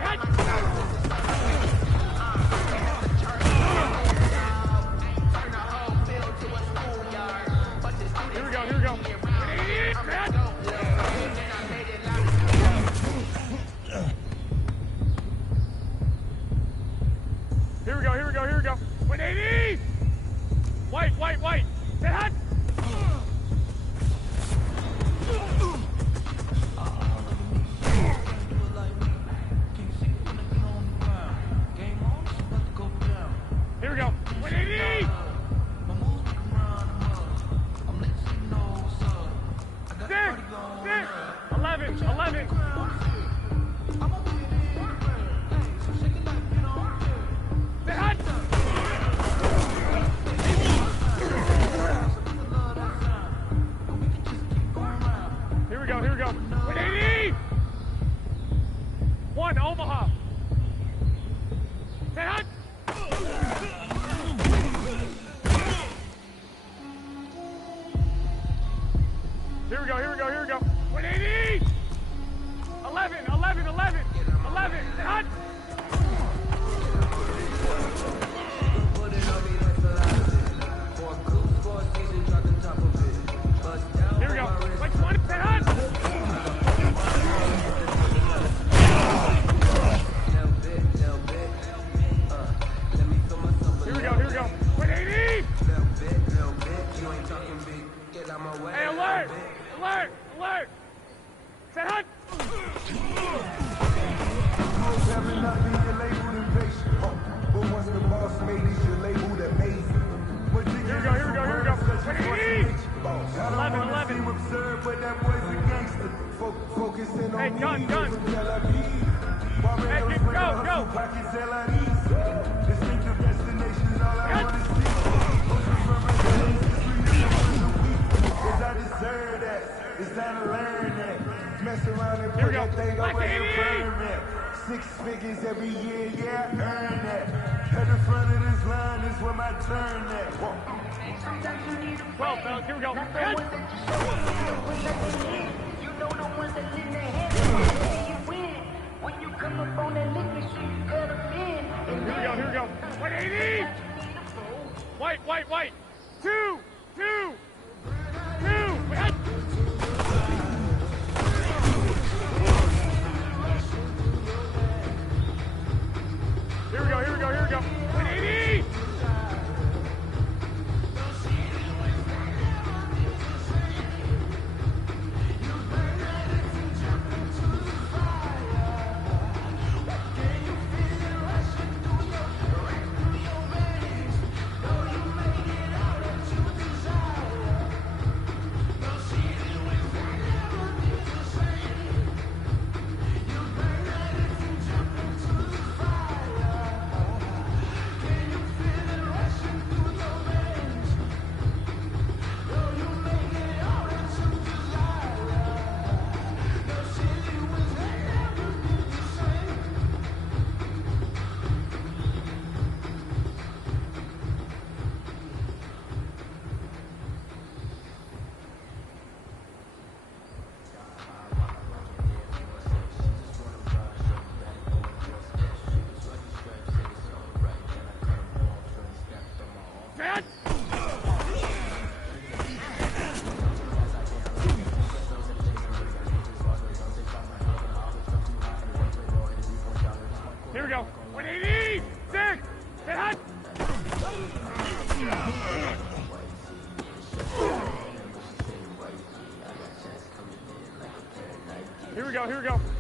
Here we go, here we go, here we go. 180! White, white, white. Stay hot. Here we go. 180! 11, 11. Stay hot. Here we go, here we go. 180! 1, Omaha. Stay hot. Here we go, here we go, here we go. 180! 11, 11, 11, 11. Stay hot. Here we go. Like 20, stay hot. Here we go, here we go. 180! Hey, alert! Alert! Alert! Stay hot. Here we go, here we go, here we go. 180! 11, 11. Hey, gun, gun. Hey, go, go. Here we go. Like 80! 6 figures every year, yeah, earn that. At the front of this line is where my turn at. 12, fellas, here we go. You know the ones that in their head, you win. When you come up on that liquor shit, you gotta win. Here we go, here we go. 180! White, white, white. 2, 2, 2. Here we go, here we go, here we go. 180! Here we go. 180! 6! Stay hot! Here we go, here we go.